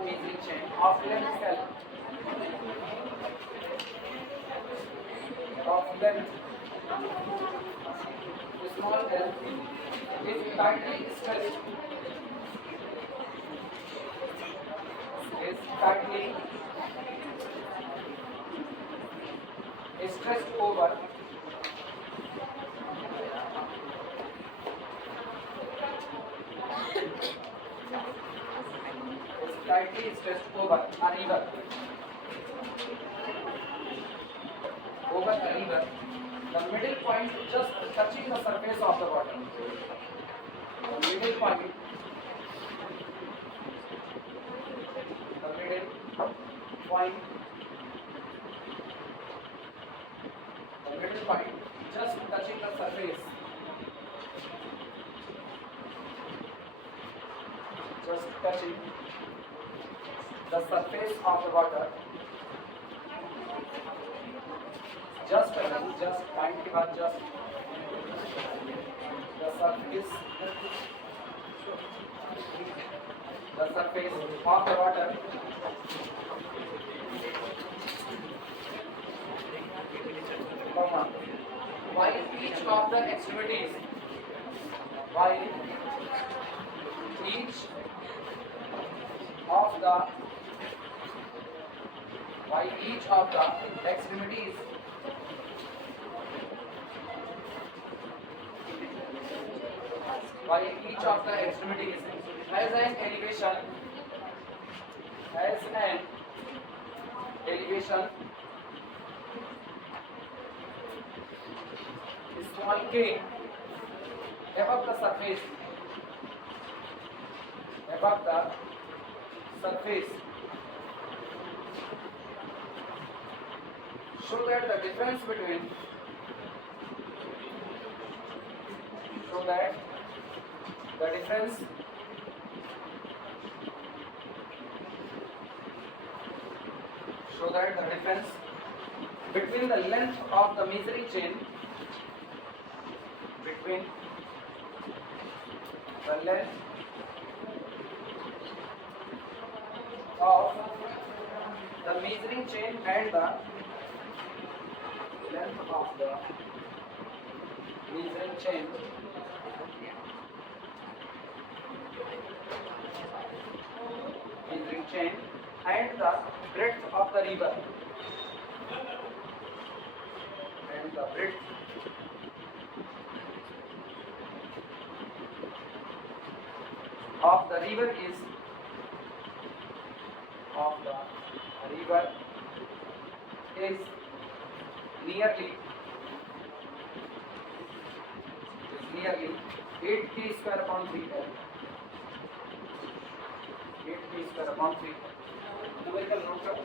the measuring chain of length L, small l is tightly stressed, over a river, the middle point just touching the surface of the water. The middle point just touching the surface. Just touching the surface of the water. Just point के बाद just the surface of the water. While each of the extremities has an elevation small k above the surface, so that the difference between between the length of the measuring chain and the length of the measuring chain and the breadth of the river is nearly 8 k square upon 3 l. 8 k square upon 3 l. numerical note करो.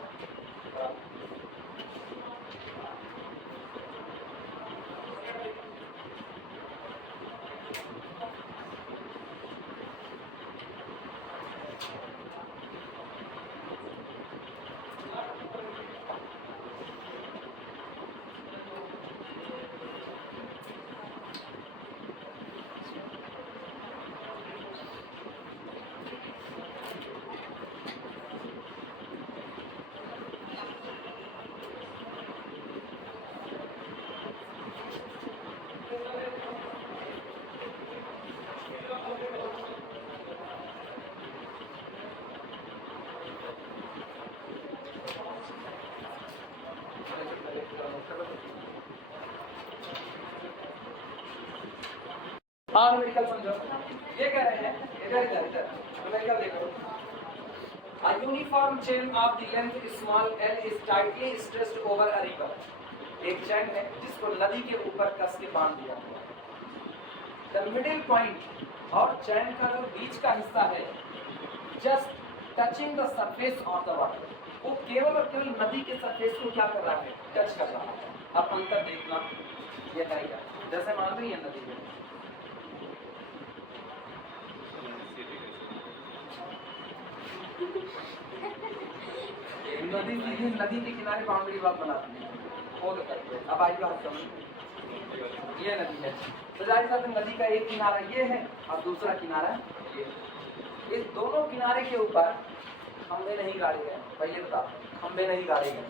हाँ numerical समझो. ये कह रहे हैं इधर numerical देखो. A uniform chain of the length small l is tightly stressed over a river. एक चैन है जिसको नदी के ऊपर कस के बांध दिया हुआ है. The middle point और चैन का जो बीच का हिस्सा है just touching the surface of the water. वो केवल और केवल नदी के सरफेस को क्या कर रहा है? टच कर रहा है. अब अंतर देखना ये रहेगा. जैसे मान लो ये नदी है. नदी के किनारे बाउंड्री वॉल बनाती है. खोद करके. अब आई बात समझ. ये नदी है तो जाहिर सी नदी का एक किनारा ये है और दूसरा किनारा ये. इस दोनों किनारे के ऊपर खंबे नहीं गाड़े गए, पहले बताओ, खंबे नहीं गाड़े गए।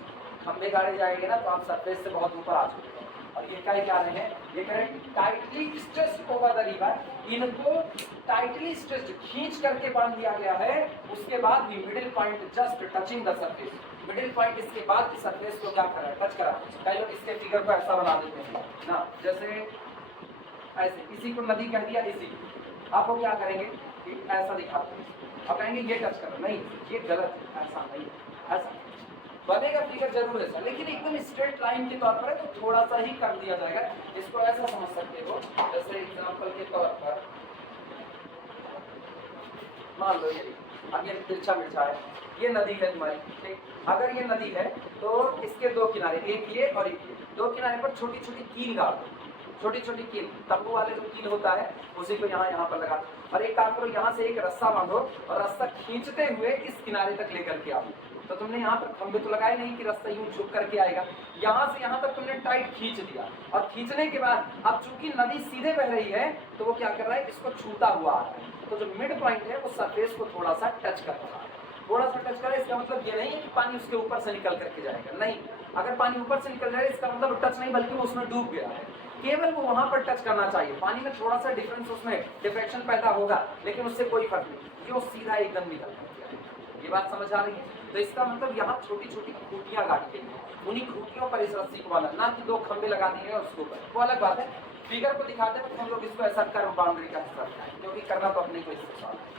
खंबे गाड़े जाएंगे ना तो आप सरफेस से बहुत ऊपर आ चुके हैं। और ये क्या कह रहे हैं, ये कह रहे हैं tightly stressed over the river, इनको टाइटली स्ट्रेस्ड खींच करके बांध दिया गया है। उसके बाद भी middle point just touching the surface, middle point इसके बाद की सरफेस को क्या करा, टच करा। कई लोग इसके फिगर को ऐसा बना देते हैं ना, जैसे ऐसे, इसी को नदी कह दिया, इसी को आप वो क्या करेंगे कि ऐसा दिखाते हैं, अब कहेंगे ये टच करो, नहीं ये गलत है, ऐसा नहीं, ऐसा बनेगा फिगर जरूर ऐसा, लेकिन एकदम स्ट्रेट लाइन के तौर पर है तो थोड़ा सा ही कर दिया जाएगा। इसको ऐसा समझ सकते हो, जैसे एग्जांपल के तौर पर मान लो ये अब ये तिरछा मिर्चा है, ये नदी है तुम्हारी, ठीक। अगर ये नदी है तो इसके दो किनारे, एक ये और एक ये, दो किनारे पर छोटी छोटी कील गाड़ दो, छोटी छोटी कील, तंबू वाले जो कील होता है उसी को यहाँ पर लगा दो। और एक काम करो, यहाँ से एक रस्सा बांधो और रस्सा खींचते हुए इस किनारे तक लेकर के आओ। तो तुमने यहाँ पर खंबे तो लगाए नहीं कि रास्ता यूं झुक करके आएगा, यहाँ से यहाँ तक तुमने टाइट खींच दिया। और खींचने के बाद अब चूंकि नदी सीधे बह रही है तो वो क्या कर रहा है, इसको छूता हुआ आ रहा है। तो जो मिड पॉइंट है वो सरफेस को थोड़ा सा टच कर रहा है, थोड़ा सा टच करे। इसका मतलब ये नहीं है कि पानी उसके ऊपर से निकल करके जाएगा, नहीं। अगर पानी ऊपर से निकल जाए इसका मतलब टच नहीं, बल्कि वो उसमें डूब गया है। केवल वो वहां पर टच करना चाहिए। पानी में थोड़ा सा डिफरेंस, उसमें डिफ्रेक्शन पैदा होगा, लेकिन उससे कोई फर्क नहीं, जो सीधा एकदम निकल गया। ये बात समझ आ रही है? तो इसका मतलब यहाँ छोटी छोटी खूंटियां गाड़ी गई हैं, उन्हीं खूंटियों पर इस रस्सी को बांधा, ना कि दो खंबे लगा दिए और उसके ऊपर, वो अलग बात है। फिगर को दिखाते हैं हम लोग इसको ऐसा कर्व बाउंड्री का हिस्सा बनाएं, क्योंकि करना तो अपने को इसके साथ।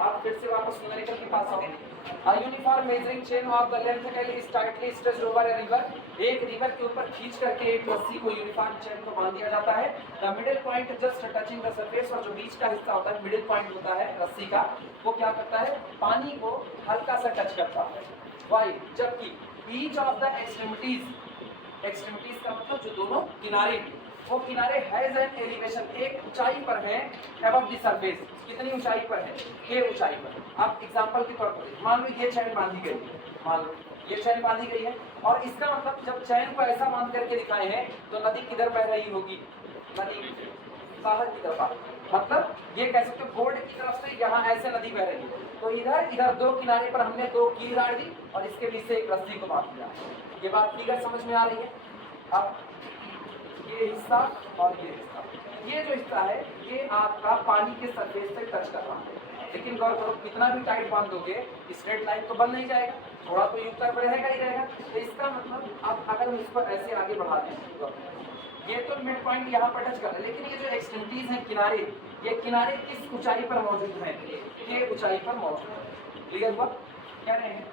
आप फिर से वापस न्यूमेरिकल के पास आओगे। A uniform measuring chain of the length scale is tightly stretched over a river. एक रिवर के ऊपर खींच करके एक रस्सी को, यूनिफॉर्म चेन को बांध दिया जाता है। The middle point just touching the surface, और जो बीच का हिस्सा होता है, मिडिल पॉइंट होता है रस्सी का, वो क्या करता है, पानी को हल्का सा टच करता है। While जबकि each of the extremities, extremities का मतलब जो दोनों किनारे, वो किनारे हैज एन एलिवेशन, एक ऊंचाई पर है, अबव द सरफेस। कितनी ऊंचाई पर है, के ऊंचाई पर। अब एग्जांपल के तौर पर मान लो ये चैन बांधी गई है, मान लो ये चैन बांधी गई है, और इसका मतलब जब चैन को ऐसा बांध करके दिखाए हैं तो नदी किधर बह रही होगी, नदी बाहर की तरफ। मतलब ये कह सकते हो बोर्ड की तरफ से यहाँ ऐसे नदी बह रही है, तो इधर इधर दो किनारे पर हमने दो कील गाड़ दी और इसके बीच से एक रस्सी को बांध दिया। ये बात फिगर समझ में आ रही है? अब ये हिस्सा और ये हिस्सा, ये जो हिस्सा है ये आपका पानी के सरफेस से टच कर रहा है, लेकिन गौर करो कितना भी टाइट बांध दोगे स्ट्रेट लाइन तो बन नहीं जाएगा, थोड़ा तो युक्त पर रहेगा ही रहेगा। तो इसका मतलब अब अगर हम इसको ऐसे आगे बढ़ा दें, ये तो मिड पॉइंट यहाँ पर टच कर रहा है, लेकिन ये जो एक्सट्रीमिटीज हैं किनारे, ये किनारे किस ऊंचाई पर मौजूद हैं, ये ऊंचाई पर मौजूद है। क्लियर हुआ? कह रहे हैं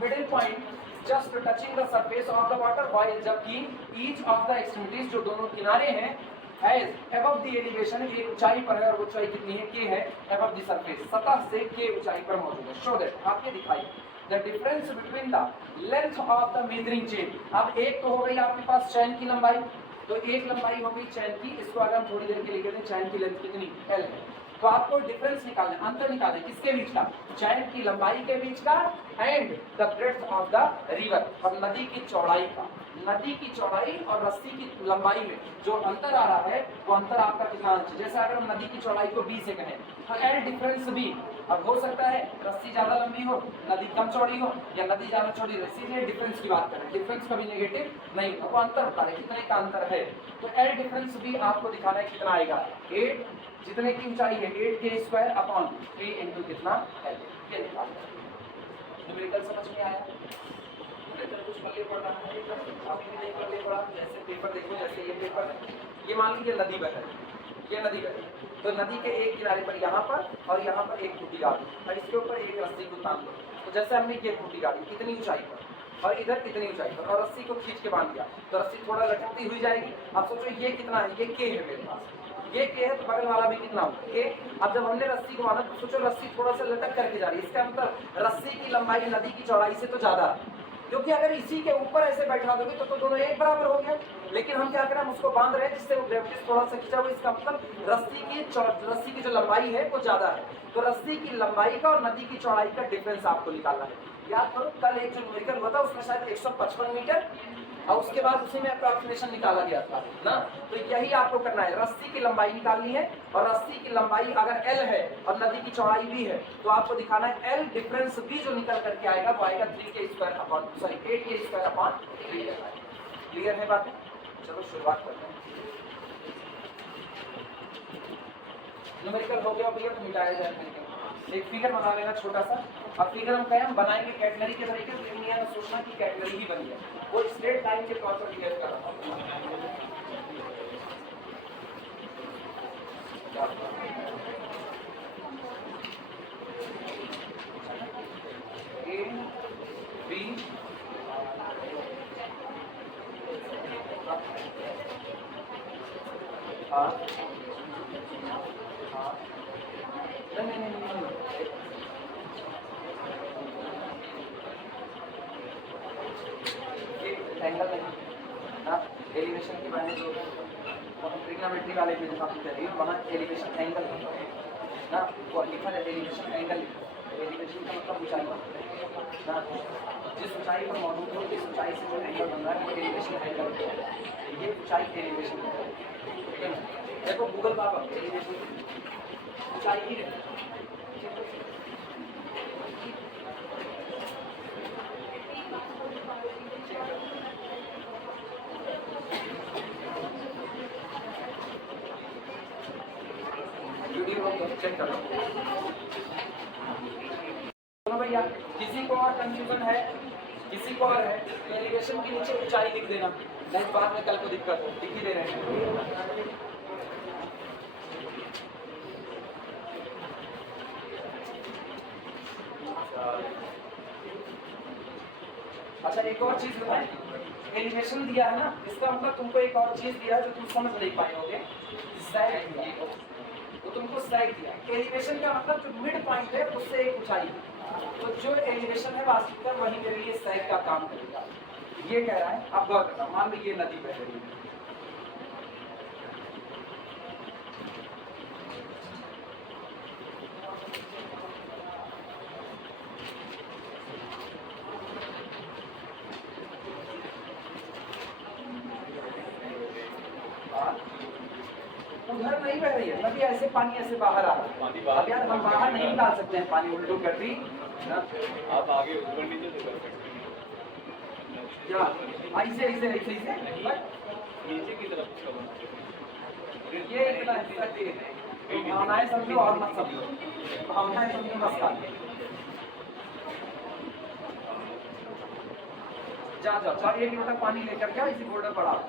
middle point just touching the surface of the water, while जबकि ईच ऑफ द एक्सट्रीमिटीज, जो दोनों किनारे हैं, हैज अबव द एलिवेशन, एक ऊंचाई पर है, और वो ऊंचाई कितनी है, के है, अबव द सरफेस, सतह से के ऊंचाई पर मौजूद है। शो दैट, आपके दिखाइए the difference between the length of the measuring chain. अब एक तो हो गई आपके पास चैन की लंबाई, तो एक लंबाई हो गई चैन की, इसको अगर हम थोड़ी देर के लिए कहते हैं चैन की लेंथ कितनी, L है। तो आपको डिफरेंस निकालना, अंतर निकालना, किसके बीच का, चैन की लंबाई के बीच का, and the breadth of the river, और नदी की चौड़ाई का। नदी की चौड़ाई और रस्सी की लंबाई में जो अंतर आ रहा है, वो अंतर आपका कितना होना चाहिए। जैसे अगर हम नदी की चौड़ाई को B से कहें तो L डिफरेंस B। अब हो सकता है रस्सी ज्यादा लंबी हो, नदी कम चौड़ी हो, या नदी ज्यादा चौड़ी, इसीलिए डिफरेंस की बात करें। डिफरेंस कभी नेगेटिव नहीं होगा, वो अंतर होता है कितने का अंतर है। तो L डिफरेंस B आपको दिखाना है कितना आएगा, 8, जितने की ऊंचाई है 8k² अपॉन 3 इंटू कितना L, ये निकालना है। न्यूमेरिकल समझ में आया? कुछ पल्ले पड़ा है, अभी नहीं पल्ले पड़ा। जैसे पेपर देखो, जैसे ये पेपर है, ये मान लीजिए नदी बह रही है, ये नदी बह रही है, तो नदी के एक किनारे पर यहाँ पर और यहाँ पर एक खूंटी गाड़ी, और इसके ऊपर एक रस्सी को तान दो। तो जैसे हमने ये खूंटी गाड़ी कितनी ऊंचाई पर और इधर कितनी ऊंचाई पर, और रस्सी को खींच के बांध दिया, तो रस्सी थोड़ा लटकती हुई जाएगी। अब सोचो ये कितना है, ये के है मेरे पास, ये के है, तो बगल वाला भी कितना होगा, के। अब जब हमने रस्सी को बांधा तो सोचो रस्सी थोड़ा सा लटक करके जा रही है, इसका मतलब रस्सी की लंबाई नदी की चौड़ाई से तो ज्यादा है, क्योंकि अगर इसी के ऊपर ऐसे बैठा दोगे तो दोनों एक बराबर हो गया। लेकिन हम क्या करें, हम उसको बांध रहे हैं जिससे वो ग्रेविटी थोड़ा सा खींचा हुआ, इसका मतलब रस्सी की जो लंबाई है वो ज्यादा है। तो रस्सी की लंबाई का और नदी की चौड़ाई का डिफरेंस आपको निकालना है। याद करो कल एक जो न्यूमेरिकल हुआ था उसमें शायद 155 मीटर और उसके बाद उसी में अप्रॉक्सीमेशन निकाला गया था ना। तो यही आपको करना है, रस्सी की लंबाई निकालनी है और रस्सी की लंबाई अगर L है और नदी की चौड़ाई भी है तो आपको दिखाना है L डिफरेंस भी जो निकल करके आएगा वो आएगा 8k² क्लियर है बातें? चलो शुरुआत करते हैं। न्यूमेरिकल हो गया भैया तो मिटाया जाएगा। एक फिगर बना लेना छोटा सा। अब फिगर हम कहें हम बनाएंगे कैटनरी के तरीके से, लेकिन यह सोचना कि कैटनरी ही बन गया, वो स्ट्रेट लाइन के तौर पर बिहेव कर रहा हूँ। ए बी नहीं एंगल नहीं ना, एलिवेशन की बात जो ट्रिग्नोमेट्री वाले में जब आप करिए वहाँ एलिवेशन एंगल ना, वो लिखा है एलिवेशन एंगल। एलिवेशन का मतलब ऊंचाई ना, जिस ऊंचाई पर मौजूद हो इस ऊंचाई से जो एंगल बन रहा है वो एलिवेशन एंगल है। ये ऊंचाई एलिवेशन है, ठीक है ना। देखो गूगल बाबा एलिवेशन ऊंचाई ही है। चेक करो भैया, किसी को और कंफ्यूजन है, किसी को और है तो एलिवेशन के नीचे ऊंचाई लिख देना, नहीं बाद में कल को दिक्कत हो। लिख ही दे रहे हैं। अच्छा एक और चीज बताएं, एलिवेशन दिया है ना, इसका मतलब तुमको एक और चीज दिया है जो तुम समझ नहीं पाए होगे, सैग दिया, तो तुमको सैग दिया। एलिवेशन का मतलब जो मिड पॉइंट है उससे एक ऊंचाई, तो जो एलिवेशन है वास्तविकता वही मेरे लिए सैग का काम करेगा, ये कह रहा है। अब गौर करना, मान लो ये नदी बह रही है, उधर नहीं बह रही है नदी, ऐसे पानी ऐसे बाहर आ रहा है। अब यार हम बाहर नहीं डाल सकते हैं पानी उल्टू कर दी ना, आप आगे ऊपर नीचे से कर सकते हैं क्या ऐसे ऐसे ऐसे ऐसे नीचे की तरफ उसका ये इतना हिस्सा दे भावनाएं समझो और मत समझो, भावनाएं समझो मत समझो। जा जाओ 1 लोटा पानी लेकर के इसी बॉर्डर पर आओ,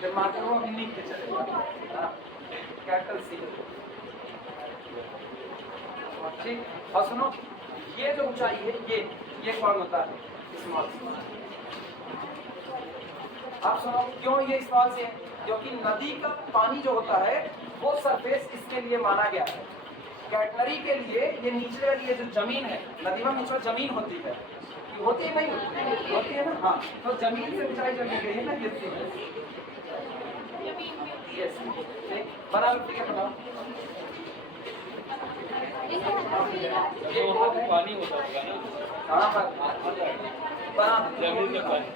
फिर मारते हो अभी नीचे चलेगा कैपिटल सी, ठीक। और सुनो ये जो ऊंचाई है ये कौन होता है? स्मॉल। आप सुनो क्यों ये स्मॉल से है? क्योंकि नदी का पानी जो होता है वो सरफेस इसके लिए माना गया है। कैटनरी के लिए ये नीचे वाली ये जो जमीन है, नदी में नीचे जमीन होती है, होती है नहीं होती है ना, हाँ। तो जमीन से ऊंचाई जो ली गई है ना ये बना लो, ठीक है बनाओ। ये पानी होता होगा ना, हाँ बना जमीन में पानी।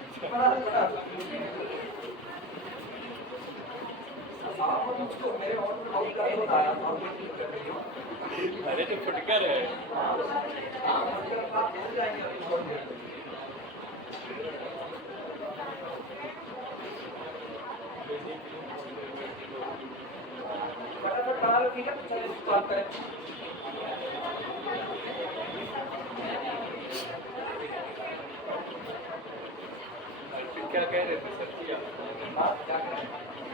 अरे तो फुटकर है। फटाफट बना लो, ठीक है। चलिए सॉल्व करें। क्या कह रहे थे सर जी? आप क्या कह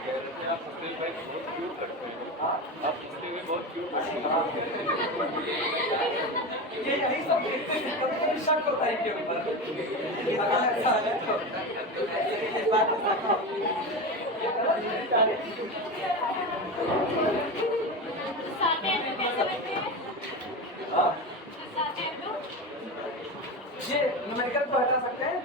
रहे थे आप मुस्लिम भाई बहुत क्यूट लगते हैं, आप मुस्लिम में बहुत क्यूट लगते हैं। ये यही सब कभी शक होता है इनके ऊपर, अगर ऐसा है तो ये बात ये न्यूमेरिकल को हटा सकते हैं।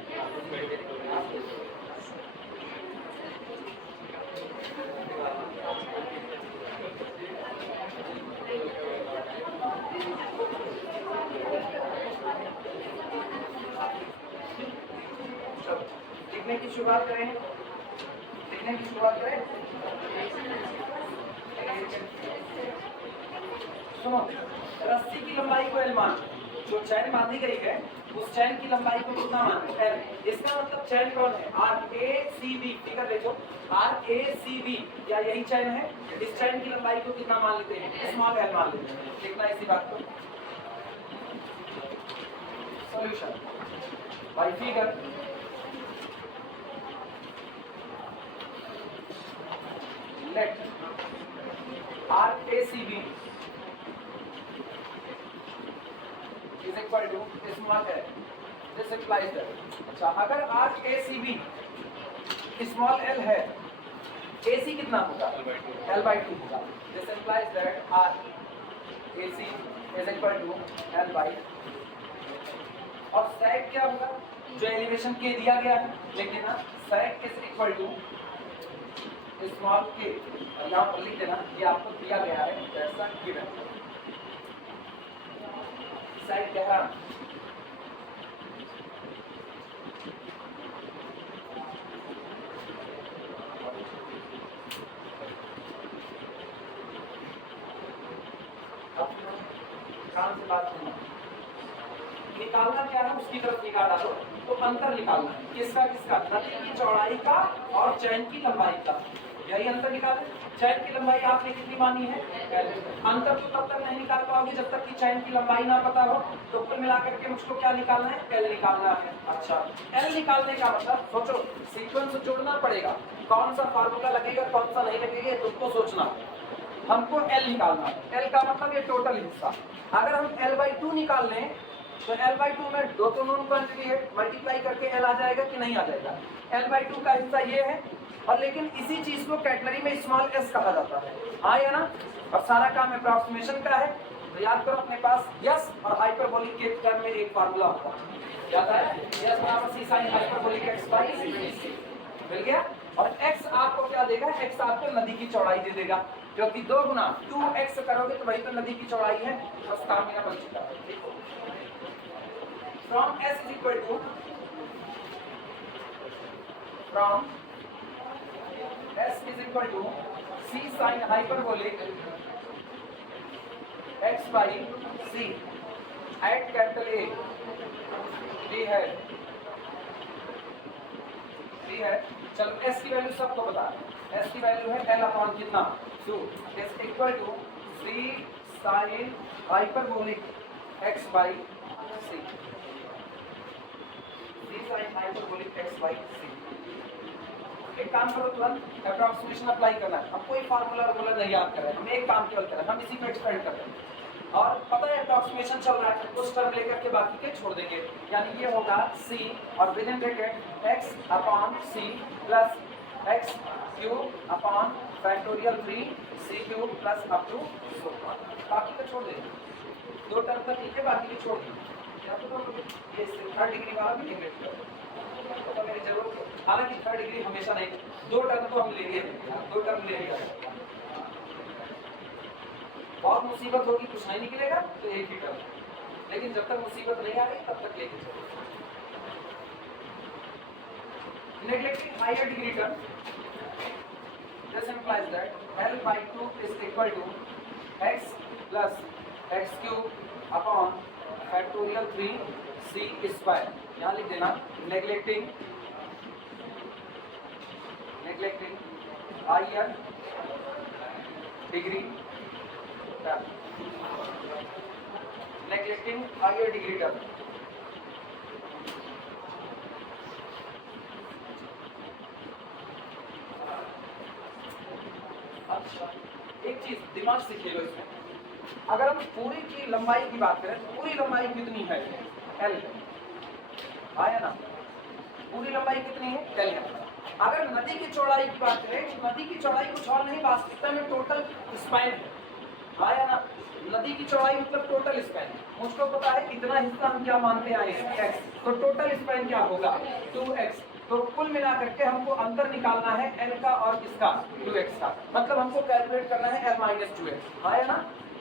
लिखने की की शुरुआत करें, लिखने की शुरुआत करें। सुनो, रस्सी की लंबाई को एल मान, जो चैन बांधी गई है उस चैन की लंबाई को कितना मान एल। इसका मतलब चैन कौन है, arc A C B, figure देखो आर ए सी बी, या यही चैन है। इस चैन की लंबाई को कितना मान लेते हैं, स्मॉल एल मान लेते हैं। देखना इसी बात को। Solution by figure, let arc A C B is equal to small l. This implies that, अच्छा अगर arc A C B small L है, ए सी कितना होगा, L/2 होगा। This implies that arc A C is equal to L/2। और sec क्या होगा, जो एलिवेशन के दिया गया है, लेकिन ना sec is equal to small के, यहाँ पर लिख देना ये आपको दिया गया है, जैसा गिवन साइड डायग्राम। काम से बात सुनो, निकालना क्या है, उसकी तरफ निकाल डालो। तो अंतर निकालना है, किसका किसका, नदी की चौड़ाई का और चैन की लंबाई का, यही अंतर निकाले। चैन की लंबाई आपने कितनी मानी है, अंतर तो तब तक नहीं निकाल पाओगे जब तक कि चैन की लंबाई ना पता हो। तो कुल मिलाकर के मुझको क्या निकालना है, एल निकालना है। अच्छा, एल निकालने का मतलब सोचो, सीक्वेंस जोड़ना पड़ेगा, कौन सा फार्मूला लगेगा कौन सा नहीं लगेगा तुमको सोचना। हमको एल निकालना है, एल का मतलब ये टोटल हिस्सा। अगर हम L/2 निकाल लें तो L/2 में दो तो नॉन क्वांटिटी है, मल्टीप्लाई करके एल आ जाएगा कि नहीं आ जाएगा। L/2 का हिस्सा ये है, और लेकिन इसी चीज को कैटलरी में स्मॉल एस कहा जाता है, हाँ या ना। और सारा काम अप्रॉक्सीमेशन का है। तो याद करो अपने पास यस और हाइपरबोलिक के टर्म में एक फार्मूला होता है, याद आया, यस बराबर सी साइन हाइपरबोलिक एक्स बाई सी, मिल गया। और x आपको क्या देगा, x आपको नदी की चौड़ाई दे देगा, क्योंकि 2 गुना 2x करोगे तो वही तो नदी की चौड़ाई है। बस काम मेरा बन चुका है। From s is equal to, from s is equal to c sine hyperbolic x by c at capital A, ये है। चलो s की वैल्यू सबको पता है, s की वैल्यू है l अपॉन कितना 2, is equal to c sine hyperbolic x by c, c sine hyperbolic x by c। एक काम करो, तुरंत अप्रॉक्सीमेशन अप्लाई करना है। हम कोई फार्मूला नहीं याद कर रहे हैं, हम एक काम केवल कर रहे हैं, हम इसी को एक्सपेंड कर रहे हैं। और पता है अप्रॉक्सीमेशन चल रहा है, कुछ टर्म लेकर के बाकी के छोड़ देंगे। यानी ये होगा c और with in bracket x upon c plus x cube upon factorial 3c cube plus up to, बाकी का छोड़ देंगे। 2 टर्म तक ठीक है, बाकी के छोड़ देंगे। या तो ये 3rd डिग्री वाला भी नेगलेक्ट करो, तो मेरी जरूरत है। हालांकि 3rd डिग्री हमेशा नहीं, 2 टर्म तो हम लेंगे, 2 टर्म लेंगे। बहुत मुसीबत होगी, कुछ नहीं निकलेगा तो एक ही टर्म, लेकिन जब तक मुसीबत नहीं आ रही तब तक लेके चलो। Neglecting higher degree term, this implies that L/2 is equal to x plus x cube upon factorial 3c square. यहाँ लिख देना neglecting higher degree term, neglecting higher degree term. अच्छा, एक चीज दिमाग से खेलो इसमें, अगर हम पूरी की लंबाई की बात करें तो पूरी लंबाई कितनी है, L आया ना, पूरी लंबाई कितनी है, L है। अगर नदी की चौड़ाई की बात करें तो नदी की चौड़ाई कुछ और नहीं, वास्तविकता में टोटल स्पैन है, आया ना। नदी की चौड़ाई मतलब टोटल स्पैन। मुझको पता है इतना हिस्सा हम क्या मानते आए हैं, x, तो टोटल स्पैन क्या होगा 2x। तो कुल मिला करके हमको अंतर निकालना है L का और किसका 2x का, मतलब हमको कैलकुलेट करना है L-2x, आया ना।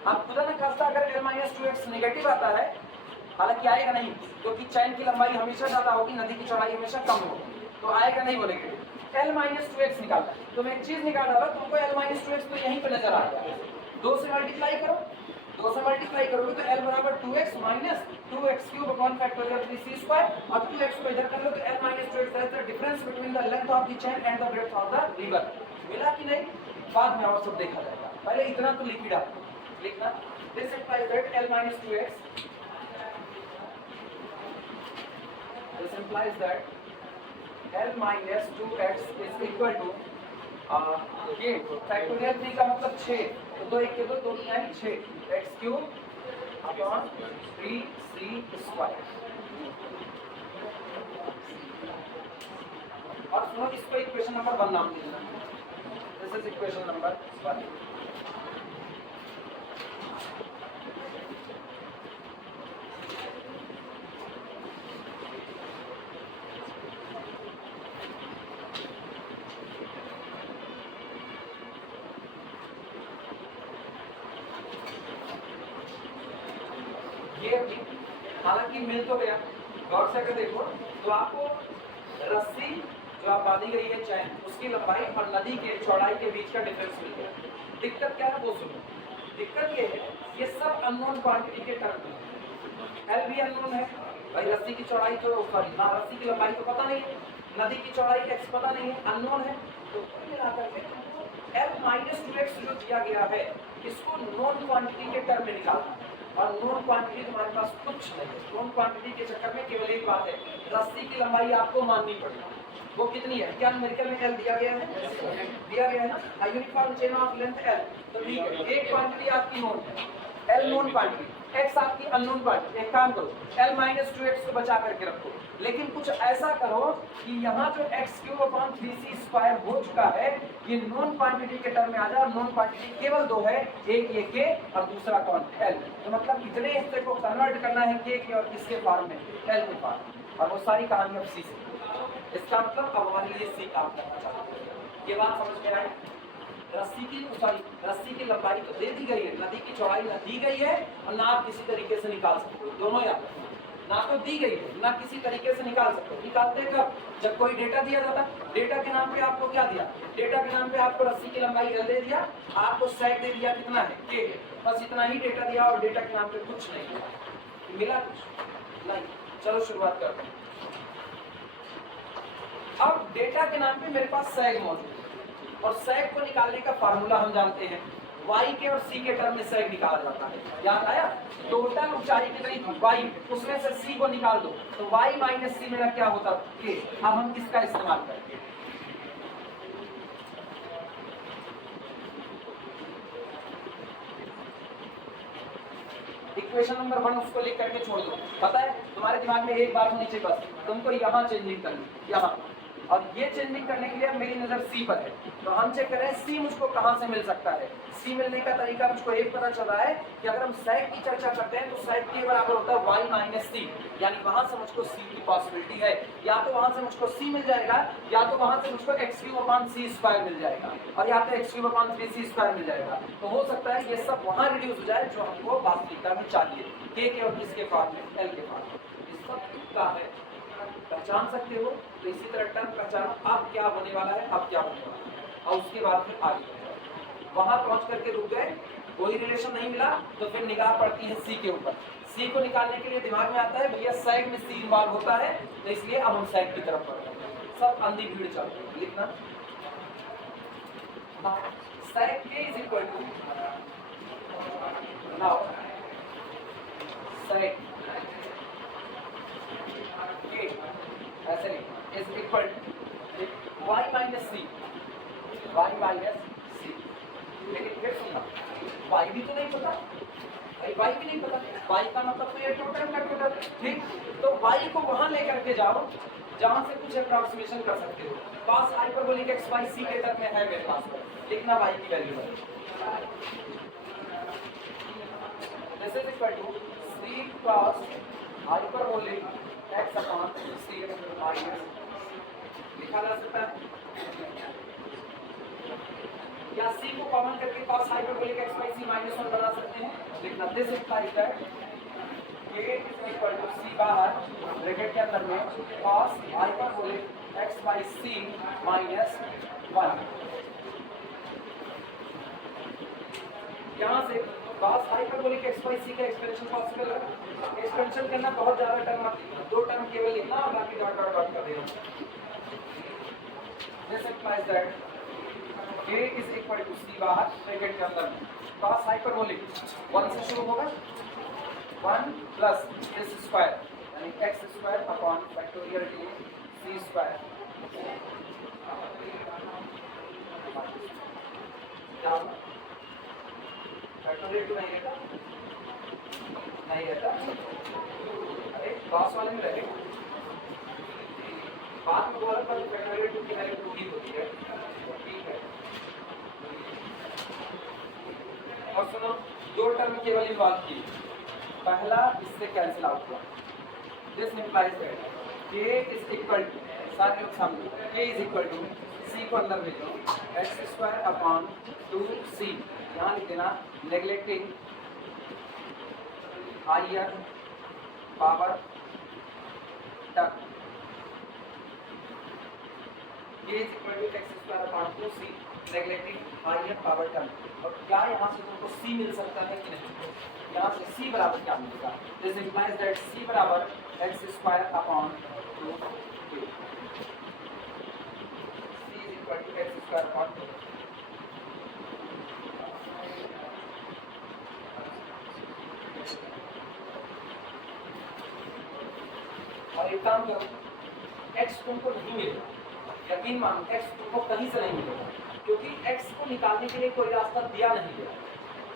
अब खुदा न खास्ता अगर L-2x नेगेटिव आता है, हालांकि आएगा नहीं क्योंकि चैन की लंबाई हमेशा ज्यादा होगी, नदी की चौड़ाई हमेशा कम होगी, तो आएगा नहीं बोलेंगे। L माइनस 2x निकालना है तो मैं एक चीज निकाल डाला, तुमको L माइनस 2x तो यहीं पे नजर आ गया। 2 से मल्टीप्लाई करो, 2 से मल्टीप्लाई करोगे तो L बराबर 2x minus 2x cube upon factorial 3c square और 2x को इधर कर लो तो L minus 2x that the difference between the length of the chain and the breadth of the river. मिला कि नहीं? बाद में और सब देखा जाएगा, पहले इतना तो लिख ही डालो। लिखना this implies that L minus 2x, this implies that L minus 2x is equal to ये फैक्टोरियल 3 का मतलब 6, तो 2 1 के 2 2 9 6 x cube upon 3c square. और सुनो इसको इक्वेशन नंबर 1 नाम देना। This is equation number 1। हालांकि मिल तो गया, गौर से अगर देखो तो आपको रस्सी जो आप बांधी गई है चैन उसकी लंबाई और नदी के चौड़ाई के बीच का डिफरेंस मिल गया। दिक्कत क्या है वो सुनो। दिक्कत ये है ये सब अननोन क्वांटिटी के टर्म में। एल भी अननोन है भाई, रस्सी की चौड़ाई तो सॉरी हाँ रस्सी की लंबाई तो पता नहीं है, नदी की चौड़ाई एक्स पता नहीं है, अननोन है। तो मिलाकर के एल माइनस 2x जो दिया गया है इसको नॉन क्वांटिटी के टर्म में निकालना है। और नॉन क्वांटिटी तुम्हारे पास कुछ नहीं है। नॉन क्वांटिटी के चक्कर में केवल एक बात है, रस्सी की लंबाई आपको माननी पड़ेगी। वो कितनी है? क्या न्यूमेरिकल में एल दिया गया है? दिया गया है ना, a uniform chain of length L. तो ठीक है, एक क्वांटिटी आपकी नोन है, एल नोन क्वांटिटी, एक्स आपकी अननोन क्वांटिटी। एक काम करो एल माइनस 2x को बचा करके रखो, लेकिन कुछ ऐसा करो कि यहाँ जो x cube upon 3c square हो चुका है ये नॉन क्वांटिटी के टर्म में आ जाए। और नॉन क्वांटिटी केवल दो है, एक ये के और दूसरा कौन? एल। तो मतलब इतने हिस्से को कन्वर्ट करना है के और किसके फॉर्म में? एल के फॉर्म। और वो सारी कहानी अब सी से। इसका मतलब अब हमारे लिए सी काम करना चाहते हैं। ये बात समझ में आई? रस्सी की लंबाई तो दे दी गई है, नदी की चौड़ाई ना दी गई है और ना आप किसी तरीके से निकाल सकते हो। दोनों याद रखो, ना तो दी गई है ना किसी तरीके से निकाल सकते हो। निकालते कब? जब कोई डेटा दिया जाता। डेटा के नाम पे आपको क्या दिया? डेटा के नाम पे आपको रस्सी की लंबाई एल दे दिया, आपको सेट दे दिया कितना है? के। बस इतना ही डेटा दिया और डेटा के नाम पे कुछ नहीं दिया। मिला कुछ नहीं? चलो शुरुआत करते हैं। अब डेटा के नाम पे मेरे पास सैग मौजूद है और सैग को निकालने का फार्मूला हम जानते हैं, y के और c के टर्म में सैग निकाला जाता है। याद आया? टोटल ऊंचाई कितनी थी? y, उसमें से c को निकाल दो तो y माइनस सी मेरा क्या होता? k। अब हम किसका इस्तेमाल करेंगे? इक्वेशन नंबर 1 उसको लिख करके छोड़ दो। पता है तुम्हारे दिमाग में एक बात होनी चाहिए, बस तुमको यहाँ चेंजिंग करनी, यहाँ। और ये चेंजिंग करने के लिए मेरी नजर सी पर है, तो हम चेक करें सी मुझको कहाँ से मिल सकता है। सी मिलने का तरीका मुझको एक पता चल रहा है कि अगर हम सैग की चर्चा करते हैं तो सैग के बराबर होता है y माइनस सी, यानी वहां से मुझको सी की पॉसिबिलिटी है। या तो वहां से मुझको सी मिल जाएगा या तो वहां से मुझको x cube upon c square मिल जाएगा और या तो x cube upon 3c square मिल जाएगा। तो हो सकता है ये सब वहां रिड्यूस हो जाए जो हमको वास्तविकता में चाहिए, के और किसके फॉर्म में? एल के फॉर्म में। इस सब का है, पहचान सकते हो। तो इसी तरह टर्म पहचानो, अब क्या होने वाला है, अब क्या होने वाला है, और उसके बाद फिर आगे। वहां पहुंच करके रुक गए, कोई रिलेशन नहीं मिला, तो फिर निगाह पड़ती है सी के ऊपर। सी को निकालने के लिए दिमाग में आता है भैया सैग में सी इन्वॉल्व होता है, तो इसलिए अब हम सैग की तरफ बढ़ रहे हैं। सब अंधी भीड़ चलती है। लिखना सैग के is equal to now sag के ऐसे नहीं is equal to y minus c, y minus c. लेकिन फिर सुनना, y भी तो नहीं पता, y भी नहीं पता, y का मतलब तो ये टोटल का टोटल। ठीक, तो y को वहां लेकर के जाओ जहां से कुछ अप्रॉक्सीमेशन कर सकते हो। पास हाइपरबोलिक x बाई c के तक में है मेरे पास, लिखना y की वैल्यू है। This is equal to c cos hyperbolic x upon c minus लिखा जा सकता है, या c को कॉमन करके cos hyperbolic x by c minus 1 बना सकते हैं। लिखना this implies that k is equal to c बाहर ब्रैकेट के अंदर में cos hyperbolic x by c minus 1। यहाँ से cos hyperbolic x by c का एक्सपेंशन पॉसिबल है। एक्सपेंशन करना बहुत ज्यादा टर्म मत लिखना, 2 टर्म केवल लिखना और बाकी डॉट डॉट डॉट कर देना। This implies that a is equal to c बाहर ब्रैकेट के अंदर cos हाइपरबोलिक 1 से शुरू होगा, 1 प्लस s स्क्वायर यानी x square upon factorial D c square. Factorial two नहीं रहता, नहीं रहता, अरे cos वाले में रहेगा, बाद में बोला पर फैक्टोरियल टू की वैल्यू 2 ही होती है, ठीक है। और सुनो, 2 टर्म केवल इन्वॉल्व की, पहला इससे कैंसिल आउट हुआ। This implies that k is equal to, सारे लोग समझो, k is equal to c को अंदर भेजो x स्क्वायर अपॉन 2c, यहाँ लिख देना neglecting higher power term, k is equal to x square upon 2c neglecting higher power term. और क्या यहाँ से तुमको c मिल सकता है कि नहीं? यहाँ से c बराबर क्या मिलेगा? दिस इंप्लाइज दैट c बराबर x square upon 2k, c is equal to x square upon 2। और एक काम करो, x तुमको नहीं मिलेगा, यकीन मानो x तुमको कहीं से नहीं मिलेगा, क्योंकि x को निकालने के लिए कोई रास्ता दिया नहीं गया।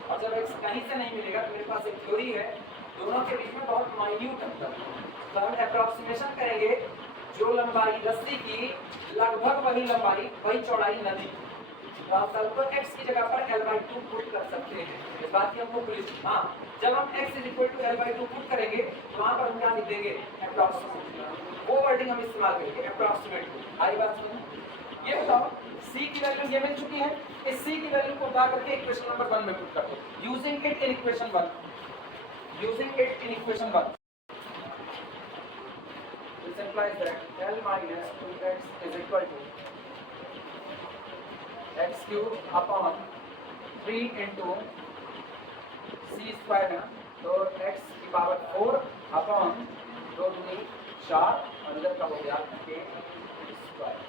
और जब x कहीं से नहीं मिलेगा तो मेरे पास एक थ्योरी है, दोनों के बीच में बहुत माइन्यूट अंतर है, तो हम अप्रॉक्सीमेशन करेंगे, जो लंबाई रस्सी की लगभग वही लंबाई वही चौड़ाई नदी, तो आप सबको x की जगह पर L/2 पुट कर सकते हैं। इस बात की हमको पुलिस, हाँ, जब हम x is equal to L/2 put करेंगे तो वहाँ पर हम क्या लिख देंगे? अप्रॉक्सीमेट, वो वर्डिंग हम इस्तेमाल करेंगे, अप्रॉक्सीमेट। आई बात सुनो, ये बताओ c की वैल्यू ये मिल चुकी है, इस c की वैल्यू को उठा करके इक्वेशन नंबर 1 में पुट कर दो, using it in equation 1, using it in equation 1। This implies that L minus 2x is equal to x cube upon 3 into c square है, तो x की पावर 4 अपॉन 2 दूनी 4 और इधर का हो गया k स्क्वायर।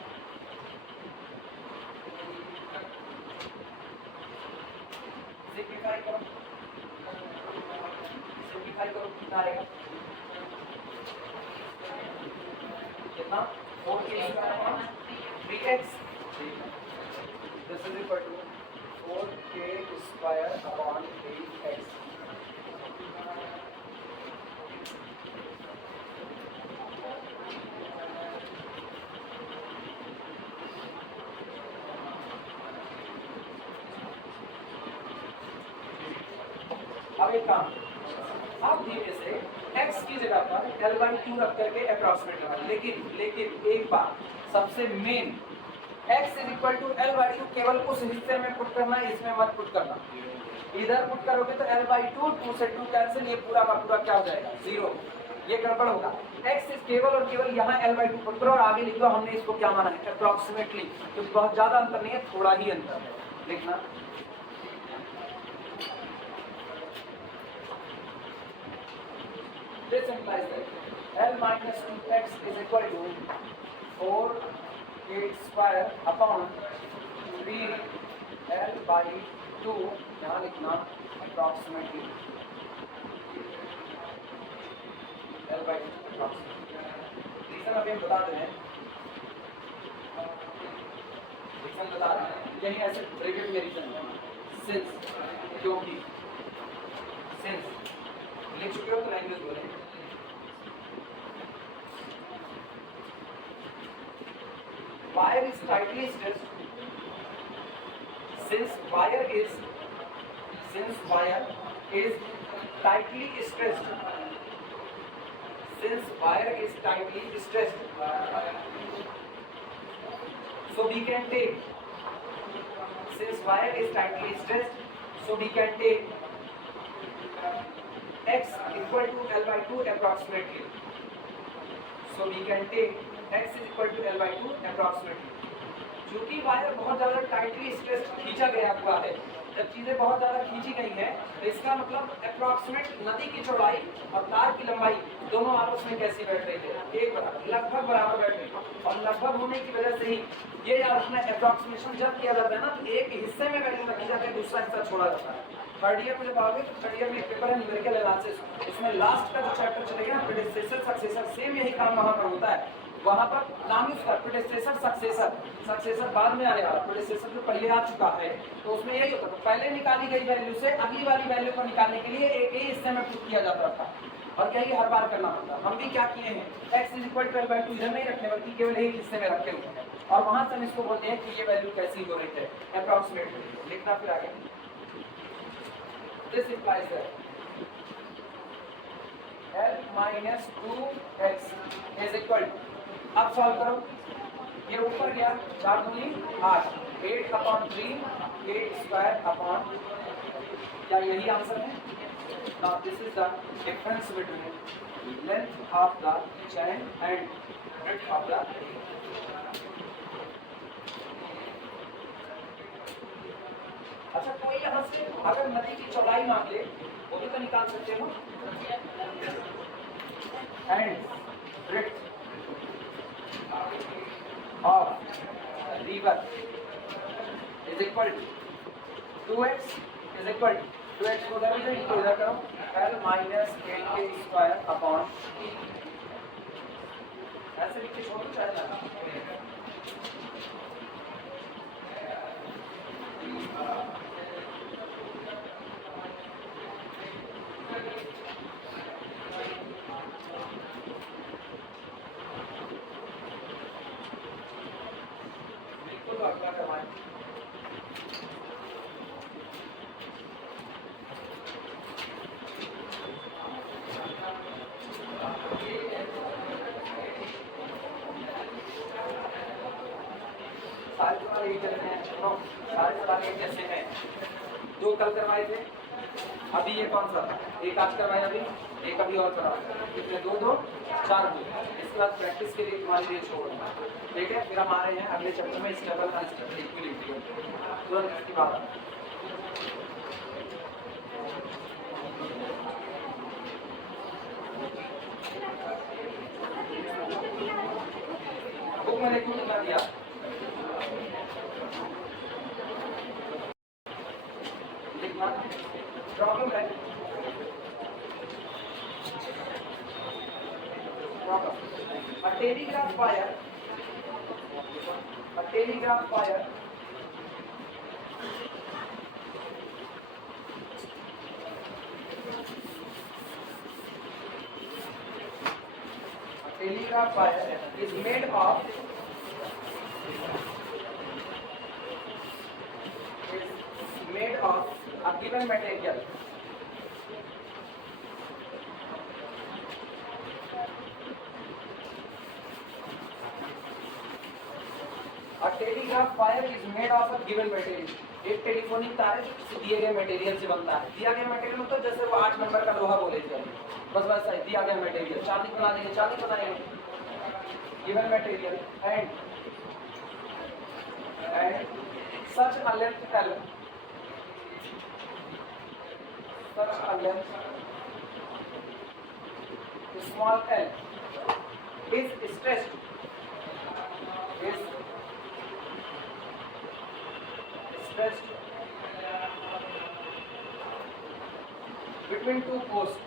सिंप्लीफाई करो, सिंप्लीफाई करो, कितना आएगा? कितना? 4k square upon 3x, this is equal to 4k square upon 3x। अब एक काम, आप धीरे से x की जगह पर L/2 रख करके अप्रॉक्सीमेट लगा, लेकिन एक बात सबसे main, x is equal to L/2 केवल उस हिस्से में पुट करना, इसमें मत पुट करना। इधर पुट करोगे तो L/2, 2 से 2 कैंसिल, ये पूरा का पूरा क्या हो जाएगा? 0, ये गड़बड़ होगा। x इज केवल और केवल यहाँ L/2 पुट करो और आगे लिख दो हमने इसको क्या माना है? अप्रॉक्सीमेटली, क्योंकि बहुत ज्यादा अंतर नहीं है, थोड़ा ही अंतर है, लिखना। This implies that L minus 2x is equal to 4k square upon 3L/2, यहाँ लिखना approximately L/2 रीजन अभी हम बताते हैं, रीजन बता रहे हैं, यही ऐसे ब्रैकेट में रीजन है, सिंस, क्योंकि, सिंस लिख चुके हो तो लैंग्वेज बोलेंगे। Wire is tightly stressed, since wire is tightly stressed, so we can take, since wire is tightly stressed, so we can take x equal to L/2 approximately, so we can take x is equal to L/2 approximately. क्योंकि wire बहुत ज़्यादा tightly stressed खींचा गया हुआ है, जब चीज़ें बहुत ज़्यादा खींची गई हैं तो इसका मतलब अप्रॉक्सीमेट नदी की चौड़ाई और तार की लंबाई दोनों आपस में कैसी बैठ रही है, एक बराबर, लगभग बराबर बैठ रही है। और लगभग होने की वजह से ही ये याद रखना, अप्रॉक्सीमेशन जब किया जाता है ना तो एक हिस्से में वैल्यू रखी जाती है, दूसरा हिस्सा छोड़ा जाता है। थर्ड ईयर में जब आओगे तो थर्ड ईयर में एक पेपर है न्यूमेरिकल एनालिसिस, उसमें लास्ट का जो चैप्टर चलेगा ना प्रेडिसेसर सक्सेसर, सेम यही काम वहाँ पर होता है। वहाँ पर नाम ही उसका प्रेडिसेसर सक्सेसर, सक्सेसर बाद में आने वाला, प्रेडिसेसर जो पहले आ चुका है, तो उसमें यही होता था, पहले निकाली गई वैल्यू से अगली वाली वैल्यू को निकालने के लिए एक ही हिस्से में पुट किया जाता था, और यही हर बार करना पड़ता। हम भी क्या किए हैं, x is equal to L/2 इधर नहीं रखने, बल्कि केवल एक हिस्से में रखे हुए हैं, और वहाँ से हम इसको बोलते हैं कि ये वैल्यू कैसी हो रही है, अप्रॉक्सीमेटली। लिखना फिर आगे, this implies that L minus 2x is equal to, अब सॉल्व करो, ये ऊपर गया 4 दूनी 8, 8/3 8 स्क्वायर अपॉन, क्या यही आंसर है? Now this is the difference between length of the chain and breadth of the, अच्छा कोई यहाँ से अगर नदी की चौड़ाई मांग ले वो भी तो निकाल सकते हो, and breadth of river is equal to 2x is equal to 2x को उधर से इनको इधर करो, L minus 8k square upon, ऐसे लिख के छोड़ो चाहे ना, सारे सवाल एक जैसे हैं, दो कल करवाए थे, अभी ये कौन सा, एक आज करवाए, अभी एक अभी और करवाए, कितने, 2 2 4 2, इसके बाद प्रैक्टिस के लिए तुम्हारे लिए छोड़ दूंगा, ठीक है। फिर हम आ रहे हैं अगले चैप्टर में स्टेबल अनस्टेबल इक्विलिब्रियम, तुरंत इसकी बात। बुक में देखो कितना दिया, प्रॉब्लम है, problem, a telegraph wire is made of a given material. A telegraph wire is made of a given material. एक टेलीफोनिक तार है जो दिए गए मटेरियल से बनता है। दिया गया मटेरियल मतलब जैसे वो 8 नंबर का लोहा बोले थे, बस वैसा ही दिया गया मटेरियल, चांदी बना देंगे, चांदी बनाएंगे, given material and such a length L, such a length small l is stretched between two posts,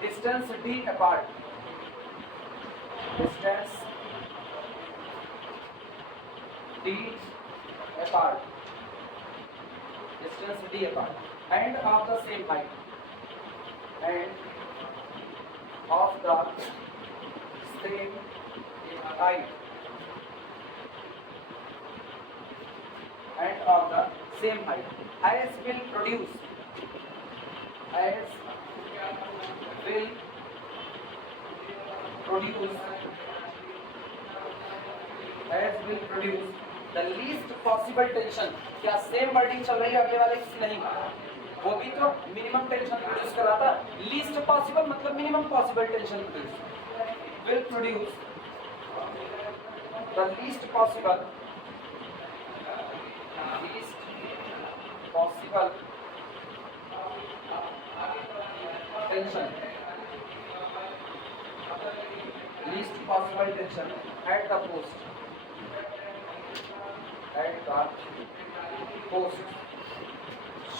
distance d apart, distance d apart, and of the same height, and of the same height, and of the same height, as will produce the least possible tension, क्या same wording चल रही है अगले वाले की? नहीं, वो भी तो मिनिमम टेंशन प्रोड्यूस कराता। लीस्ट पॉसिबल मतलब minimum possible tension produce will produce the least possible tension, least possible tension at the post,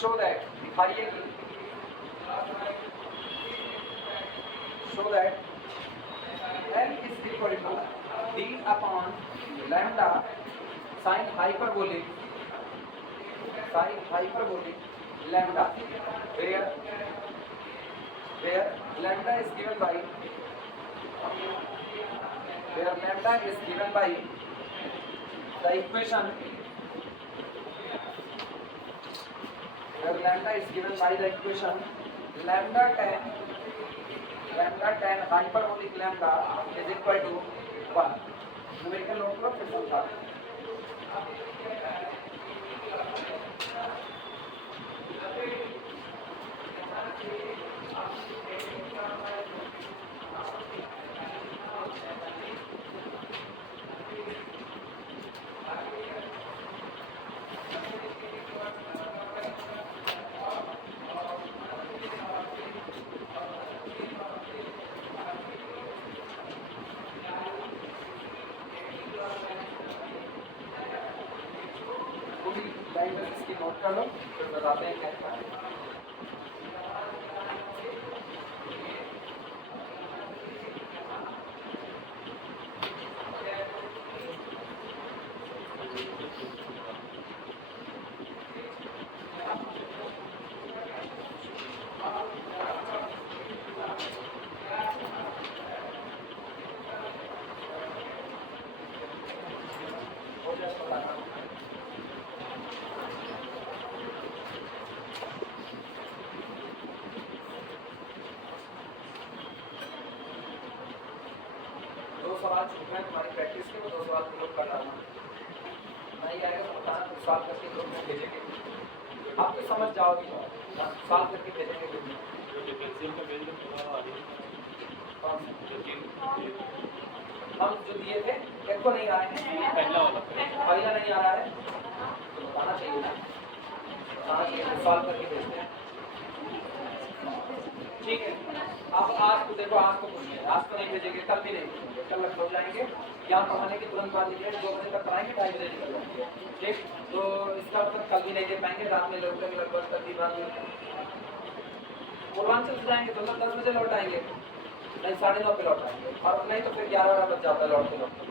so that दिखाइए कि so that L is equal to D upon lambda sin hyperbolic lambda, where lambda is given by the equation lambda tan hyperbolic lambda is equal to 1। Numerical note करो फिर समझा। इसकी note कर लो फिर बताते हैं क्या है। सवाल छूट रहे हैं तुम्हारी प्रैक्टिस के, वो 2 सवाल तुम लोग कर डालना, नहीं आएगा तो बताना, कुछ सॉल्व करके ग्रुप में भेजेंगे, आप तो समझ जाओगे, सॉल्व करके भेजेंगे ग्रुप में। हम जो दिए थे एक को नहीं आए हैं, पहला नहीं आ रहा है तो बताना चाहिए ना, बताना चाहिए, सॉल्व करके भेजते हैं। ठीक है, अब आज तो देखो, आज तो कुछ नहीं, आज तो नहीं भेजेंगे, कल भी नहीं भेजेंगे, कल लखनऊ जाएंगे, यहाँ पढ़ाने के तुरंत बाद 2 बजे तक पढ़ाएंगे, 2:30 बजे निकल जाएंगे। ठीक, तो इसका मतलब कल भी नहीं दे पाएंगे, रात में लगभग तकरीबन पूर्वांचल से जाएंगे तो 10 बजे लौट आएंगे, नहीं 9:30 पे लौट आएंगे, और नहीं तो फिर 11 बज जाता है लौटते लौटते।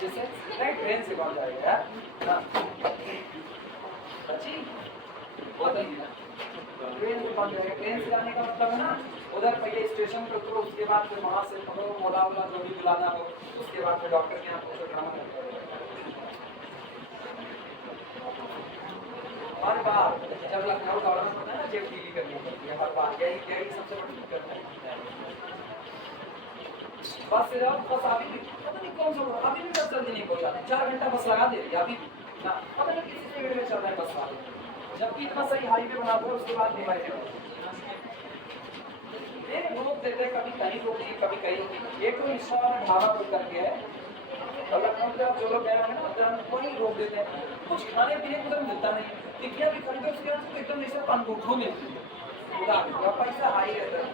जैसे नहीं, ट्रेन से कौन जाएगा यार, अच्छी ट्रेन से कौन जाएगा, ट्रेन से जाने का मतलब है ना, उधर पहले स्टेशन पे उतरो, उसके बाद फिर वहाँ से पकड़ो मोला वोला जो भी बुलाना हो, उसके बाद फिर डॉक्टर के यहाँ पहुँचो, ड्रामा करते रहो। हर बार जब लखनऊ दौड़ना पड़ता है ना, जेब ढीली करनी पड़ती है, हर बार यही सबसे बड़ी दिक्कत है। बस से जाओ, बस अभी भी पता नहीं कौन सा, अभी भी बस जल्दी नहीं पहुँचाते, 4 घंटा बस लगा दे रही है अभी ना, पता नहीं किसी स्पीड में चल रहा है बस वाले, जबकि इतना सही हाईवे बना दो, उसके बाद डिवाइडेड रोक देते, कभी कहीं रोक दी, कभी कहीं। एक तो रिक्शा वाला ढाबा बुक करके है, और लखनऊ से आप जो लोग गए हैं वहीं रोक देते हैं, कुछ खाने पीने को उधर मिलता नहीं, टिक्कियाँ भी खरीदो, उसके बाद तो एकदम जैसे पानगोखों मिलती है, उधर पैसा हाई रहता है।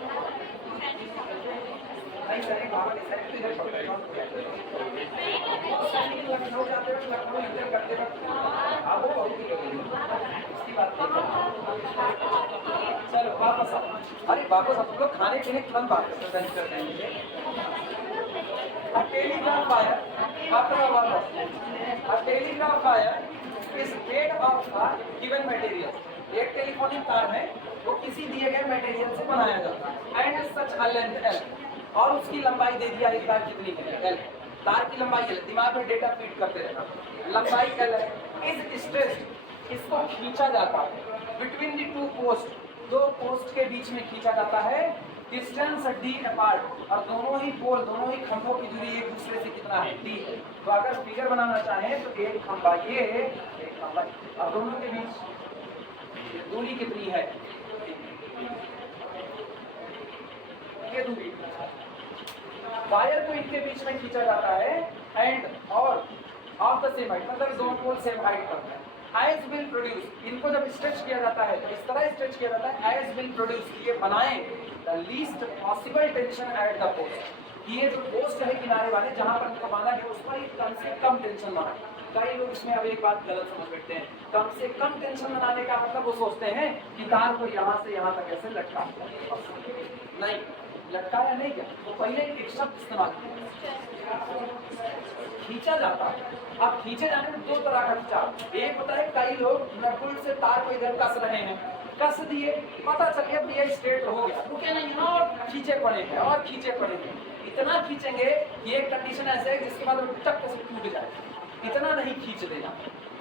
नहीं सर, ढाबा के साइड तो इधर पड़ता है, लखनऊ जाते वक्त, लखनऊ इंटर करते वक्त आप वो बहुत ही इसकी बात नहीं। चलो वापस आओ, अरे वापस आप लोग खाने पीने तुरंत बात करते हैं। टेलीग्राफ वायर, आपका वापस, telegraph wire is made of given material, एक टेलीफोनिक तार है वो किसी दिए गए मटेरियल से बनाया जाता है, and such a length L, और उसकी लंबाई दे दिया इस तार कितनी है L, तार की लंबाई L, दिमाग में डेटा फीड करते रहना, लंबाई L है, इज स्ट्रेस्ड, इसको खींचा जाता है बिटवीन द 2 पोस्ट, 2 पोस्ट के बीच में खींचा जाता है, डिस्टेंस d अपार्ट, और दोनों ही पोल, दोनों ही खंभों की दूरी एक दूसरे से कितना है, d है। तो अगर फिगर बनाना चाहें तो एक खंभा ये है, एक खंभा, और दोनों के बीच दूरी कितनी है, ये दूरी। वायर को इनके बीच में खींचा जाता है एंड और ऑफ द सेम हाइट, मतलब दोनों पोल सेम हाइट पर है। एज विल प्रोड्यूस, इनको जब स्ट्रेच किया जाता है तो इस तरह स्ट्रेच किया जाता है, एज विल प्रोड्यूस, ये बनाए the least possible tension at the post, ये जो पोस्ट है किनारे वाले जहां पर इनको बांधा गया उस पर ही कम से कम टेंशन बनाए। कई लोग इसमें अब एक बात गलत समझ बैठते हैं, कम से कम टेंशन बनाने का मतलब वो सोचते हैं कि तार को यहाँ से यहाँ तक ऐसे लटका, नहीं लटकाया नहीं क्या, तो पहले एक शब्द इस्तेमाल किया, खींचा जाता है। अब खींचे जाने में दो तरह का खिंचाव, एक होता है कई लोग नटबोल्ट से तार को इधर कस रहे हैं, कस दिए, पता चल गया ये स्ट्रेट हो गया, रुके नहीं और खींचे पड़े हैं और खींचे पड़े हैं, इतना खींचेंगे ये कंडीशन ऐसे है जिसके बाद वो टक से टूट जाए, इतना नहीं खींच देना।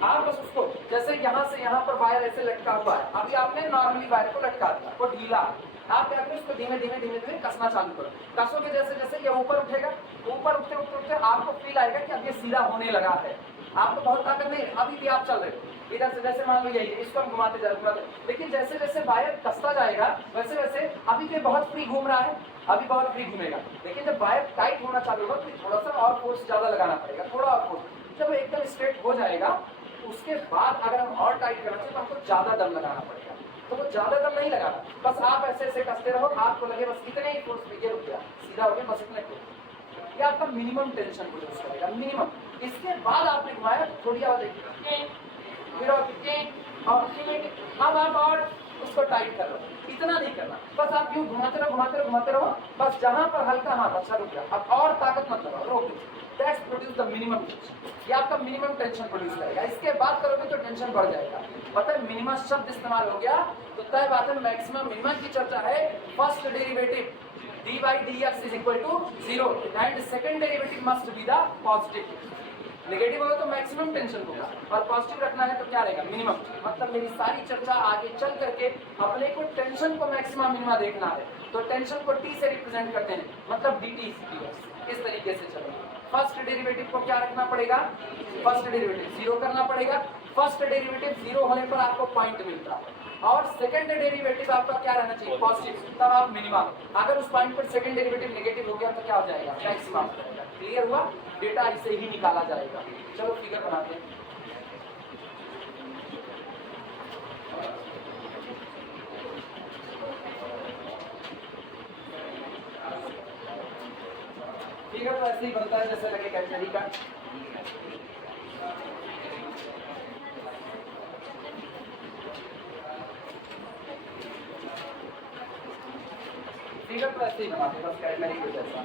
आप बस उसको जैसे यहाँ से यहाँ पर वायर ऐसे लटका हुआ है, अभी आपने नॉर्मली वायर को लटका दिया, वो ढीला, आप क्या करें उसको धीमे धीमे धीमे धीमे कसना चालू करो, कसोगे जैसे जैसे ये ऊपर उठेगा, ऊपर उठते उठते उठते आपको फील आएगा कि अब ये सीधा होने लगा है, आपको बहुत ताकत नहीं, अभी भी आप चल रहे हो इधर से, जैसे मान लो यही है, इसको हम घुमाते जा रहे हैं, लेकिन जैसे जैसे वायर कसता जाएगा वैसे वैसे अभी ये बहुत फ्री घूम रहा है, अभी बहुत फ्री घूमेगा, लेकिन जब वायर टाइट होना चालू होगा तो थोड़ा सा और फोर्स ज्यादा लगाना पड़ेगा, थोड़ा और फोर्स, जब एकदम स्ट्रेट हो जाएगा उसके बाद अगर हम और टाइट करना चाहिए तो हमको ज्यादा दम लगाना पड़ेगा, तो वो ज्यादा दम नहीं लगाना, बस आप ऐसे ऐसे कसते रहो, आपको लगे बस इतने ही फोर्स पे ये रुक गया, सीधा हो गया, बस इतने को, ये आपका मिनिमम टेंशन प्रोड्यूस करेगा, मिनिमम। इसके बाद आपने घुमाया थोड़ी आवाज आएगी, फिर अब आप और उसको टाइट कर लो, इतना नहीं करना, बस आप यूं घुमाते रहो घुमाते रहो घुमाते रहो, बस जहां पर हल्का हाथ अच्छा रुक गया, अब और ताकत मत लगाओ, रोक दो, that's produce the minimum tension, ये आपका मिनिमम टेंशन प्रोड्यूस करेगा। इसके बाद करोगे तो टेंशन बढ़ जाएगा, पता है मिनिमम शब्द इस्तेमाल हो गया तो तय बात है मैक्सिमम मिनिमम की चर्चा है, first derivative d by dx is equal to 0 and second derivative must be the positive, negative होगा तो मैक्सिमम टेंशन होगा और पॉजिटिव रखना है तो क्या रहेगा, मिनिमम। मतलब मेरी सारी चर्चा आगे चल करके अपने को टेंशन को मैक्सिमम मिनिमा देखना है, तो टेंशन को t से रिप्रेजेंट करते हैं, मतलब dt इस तरीके से चलेगा। फर्स्ट डेरिवेटिव को क्या रखना पड़ेगा, फर्स्ट डेरिवेटिव 0 करना पड़ेगा, फर्स्ट डेरिवेटिव 0 होने पर आपको पॉइंट मिलता है और सेकंड डेरिवेटिव आपका क्या रहना चाहिए, पॉजिटिव, तब आप मिनिमम, अगर उस पॉइंट पर सेकंड डेरिवेटिव नेगेटिव हो गया तो क्या हो जाएगा, मैक्सिमम। क्लियर हुआ, डेटा ऐसे ही निकाला जाएगा। चलो फिगर बनाते हैं। फिगर तो ऐसे ही बनता है जैसे लगे कैटेगरी का, फिगर तो ऐसे ही बनाते बस कैटेगरी के जैसा।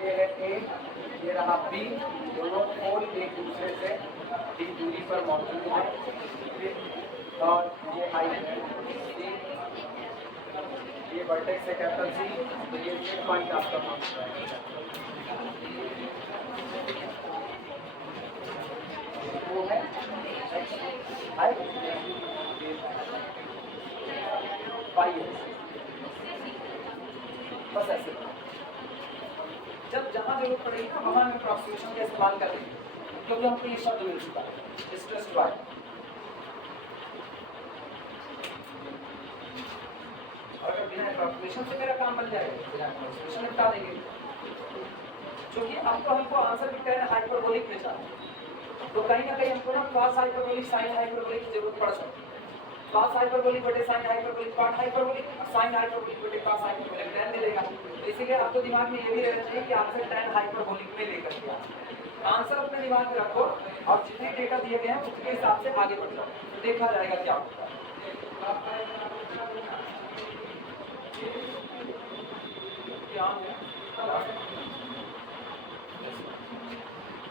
ये है ए, ये रहा बी, दोनों पोल एक दूसरे से डी दूरी पर मौजूद है, और ये हाइट है सी, ये वर्टेक्स है कैपिटल सी, तो ये मिड पॉइंट आपका पहुंच रहा है, वो है हाइट वाई है, बस ऐसे। जब जहां जरूरत पड़ेगी ना वहां हम अप्रॉक्सीमेशन का इस्तेमाल करेंगे, क्योंकि हमको ये शब्द मिल चुका है स्ट्रेस्ड वायर। अगर बिना अप्रॉक्सीमेशन से मेरा काम बन जाएगा, बिना अप्रॉक्सीमेशन निपटा देंगे, क्योंकि अब तो हमको आंसर भी कहना हाइपरबोलिक में चाहिए, तो कहीं ना कहीं हमको ना कॉस हाइपरबोलिक साइन हाइपरबोलिक की जरूरत पड़ सकती है। कॉस हाइपरबोलिक बटे sine hyperbolic cot hyperbolic, sine hyperbolic बटे कॉस हाइपरबोलिक tan मिलेगा। इसीलिए आपको दिमाग में ये भी रहना चाहिए कि आंसर tan हाइपरबोलिक में लेकर के आओ। आंसर अपने दिमाग में रखो और जितने डेटा दिए गए हैं उसके हिसाब से आगे बढ़ जाओ, देखा जाएगा क्या होगा।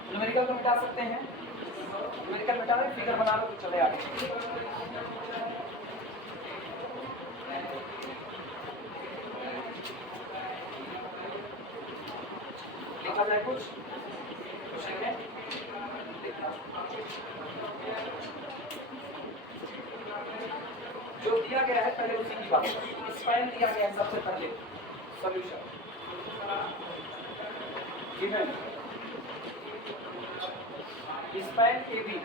न्यूमेरिकल को मिटा सकते हैं, न्यूमेरिकल मिटा रहे फिगर बना लो तो चले आगे। लिखा जाए कुछ है? जो दिया गया है पहले उसी की बात करें। स्पैन दिया गया है सबसे पहले, solution given span A B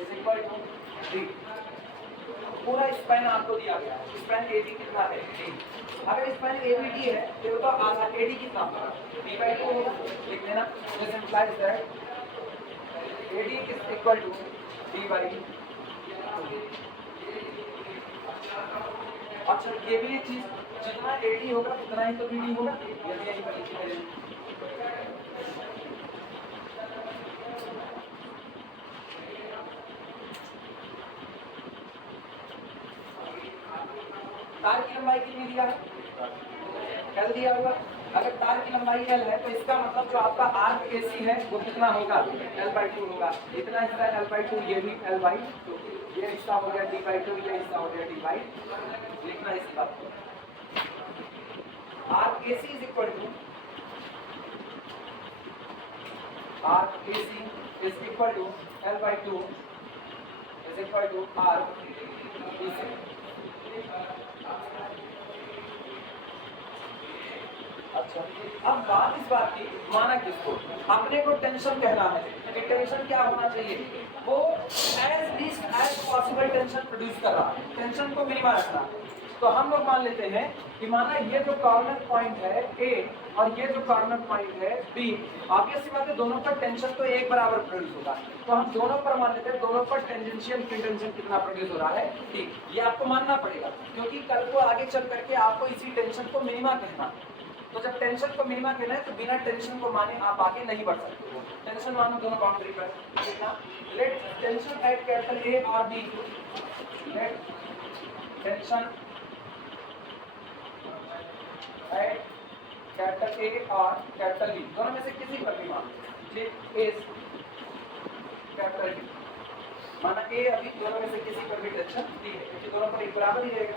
is equal to D. पूरा स्पैन आपको दिया गया है, स्पैन ए बी कितना है डी। अगर स्पैन ए बी डी है तो बताओ आधा ए डी कितना होगा, डी बाई टू होगा, लिख देना। This implies that A D is equal to D by two. अच्छा ये भी एक चीज, जितना ए डी होगा उतना ही तो बी डी होगा, ये भी यही पर लिखी है। तार की लंबाई कितनी दिया है, एल दिया हुआ। अगर तार की लंबाई एल है तो इसका मतलब जो आपका आर्क एसी है वो कितना होगा, एल बाई टू होगा। इतना हिस्सा एल बाई टू, ये भी एल बाई टू, ये हिस्सा हो गया डी बाई टू, ये हिस्सा हो गया डी बाई। लिखना इस बात को, arc AC is equal to arc AC is equal to L by two is equal to arc AC. अच्छा अब बात इस बात की, माना किसको, अपने को टेंशन कहना है कि टेंशन क्या होना चाहिए, वो as least as possible tension produce कर रहा है, टेंशन को मिनिमम रखना। तो हम लोग मान लेते हैं कि माना ये जो कॉर्नर पॉइंट है ए और ये जो कॉर्नर पॉइंट है बी, ऑब्वियस सी बात है दोनों पर टेंशन तो एक बराबर प्रोड्यूस होगा। तो हम दोनों पर मान लेते हैं, दोनों पर टेंजेंशियल फ्री टेंशन कितना प्रोड्यूस हो रहा है, ठीक। ये आपको मानना पड़ेगा क्योंकि कल को आगे चल करके आपको इसी टेंशन को मिनिमा कहना। तो जब टेंशन को मिनिमा कहना है तो बिना टेंशन को माने आप आगे नहीं बढ़ सकते हो। टेंशन मानो दोनों बाउंड्री पर, let tension at capital A और B, let tension at capital A और कैपिटल बी, दोनों में से किसी पर भी मान लीजिए ए कैपिटल बी, माना ए अभी दोनों में से किसी पर भी टेंशन दी है क्योंकि दोनों पर एक बराबर ही रहेगा।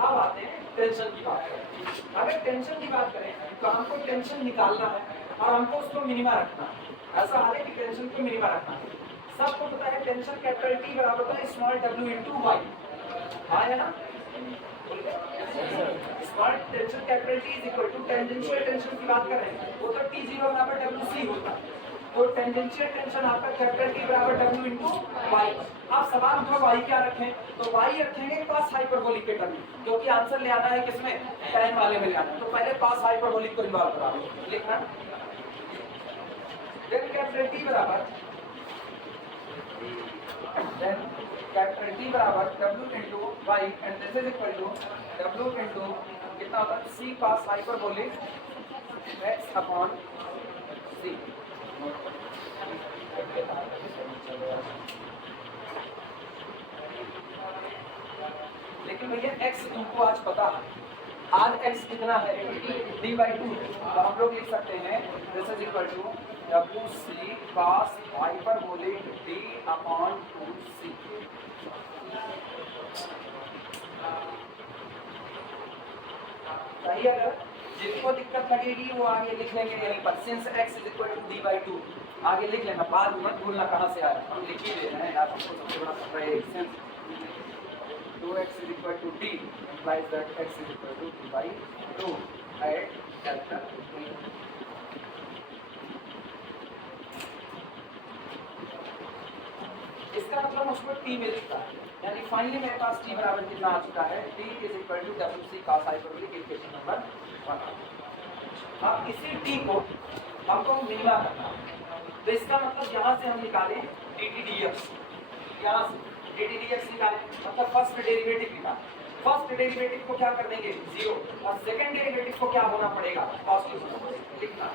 अब आते हैं टेंशन की बात करें। अगर टेंशन की बात करें तो हमको टेंशन निकालना है और हमको उसको मिनिमा रखना है। ऐसा हाल है कि टेंशन को मिनिमा रखना है। सबको पता है टेंशन कैपिटल टी बराबर होता है स्मॉल डब्ल्यू इनटू वाई, हाँ है ना। Small tension capital T is equal to tangential tension की बात कर रहे हैं वो तो टी जीरो बराबर डब्ल्यू सी होता है। तो टेंजेंशियल टेंशन आपका कैपिटल टी बराबर डब्ल्यू इनटू वाई। अब सवाल उठा वाई क्या रखें, तो वाई रखेंगे पास हाइपरबोलिक के टर्म, क्योंकि आंसर ले आना है किसमें, टाइम वाले में ले आना। तो पहले पास हाइपरबोलिक को इन्वॉल्व करा लिखना, देन कैपिटल टी बराबर देन कैपिटल टी बराबर W into Y and this is equal to W into कितना होता है सी पास हाइपरबोलिक एक्स अपॉन सी। लेकिन भैया x तुमको आज पता है, आज x कितना है d बाई टू। तो हम लोग लिख सकते हैं this is equal to W C cos hyperbolic d upon 2c। सही है, जिसको दिक्कत लगेगी वो आगे लिख लेंगे यहीं पर, since x is equal to d by two आगे लिख लेना, बाद मत भूलना कहाँ से आया, हम लिख ही ले रहे हैं यार, हमको सबसे बड़ा खतरा है since 2x is equal to d implies that x is equal to d by 2 at delta t। इसका मतलब मुझको t मिल चुका है, यानी फाइनली मेरे पास t बराबर कितना आ चुका है, t is equal to wc cos hyperbolic equation number 1। अब इसी t को हमको मिनिमा करना है, तो इसका मतलब यहाँ से हम निकालें dt dx, यहाँ से dt dx निकालें, मतलब फर्स्ट डेरिवेटिव निकालें। फर्स्ट डेरिवेटिव को क्या कर देंगे 0 और सेकंड डेरिवेटिव को क्या होना पड़ेगा पॉजिटिव होना पड़ेगा, लिखना।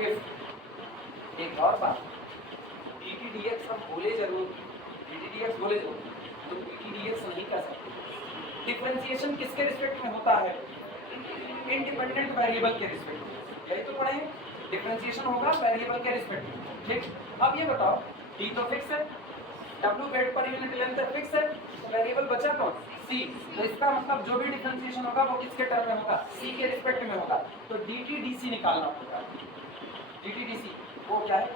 इफ एक और बात, dt dx हम बोले जरूर, dt dx बोले जरूर, तो dt dx नहीं कर सकते। डिफरेंशिएशन किसके रिस्पेक्ट में होता है, इंडिपेंडेंट वेरिएबल के रिस्पेक्ट में, यही तो पढ़े हैं, डिफरेंशिएशन होगा वेरिएबल के रिस्पेक्ट में, ठीक। अब ये बताओ डी तो फिक्स है, W weight per unit length fix है, वेरिएबल बचा कौन, c। तो इसका मतलब जो भी डिफरेंशिएशन होगा वो किसके टर्म में होगा, c के रिस्पेक्ट में होगा। तो dt dc निकालना होगा। dt dc वो क्या है,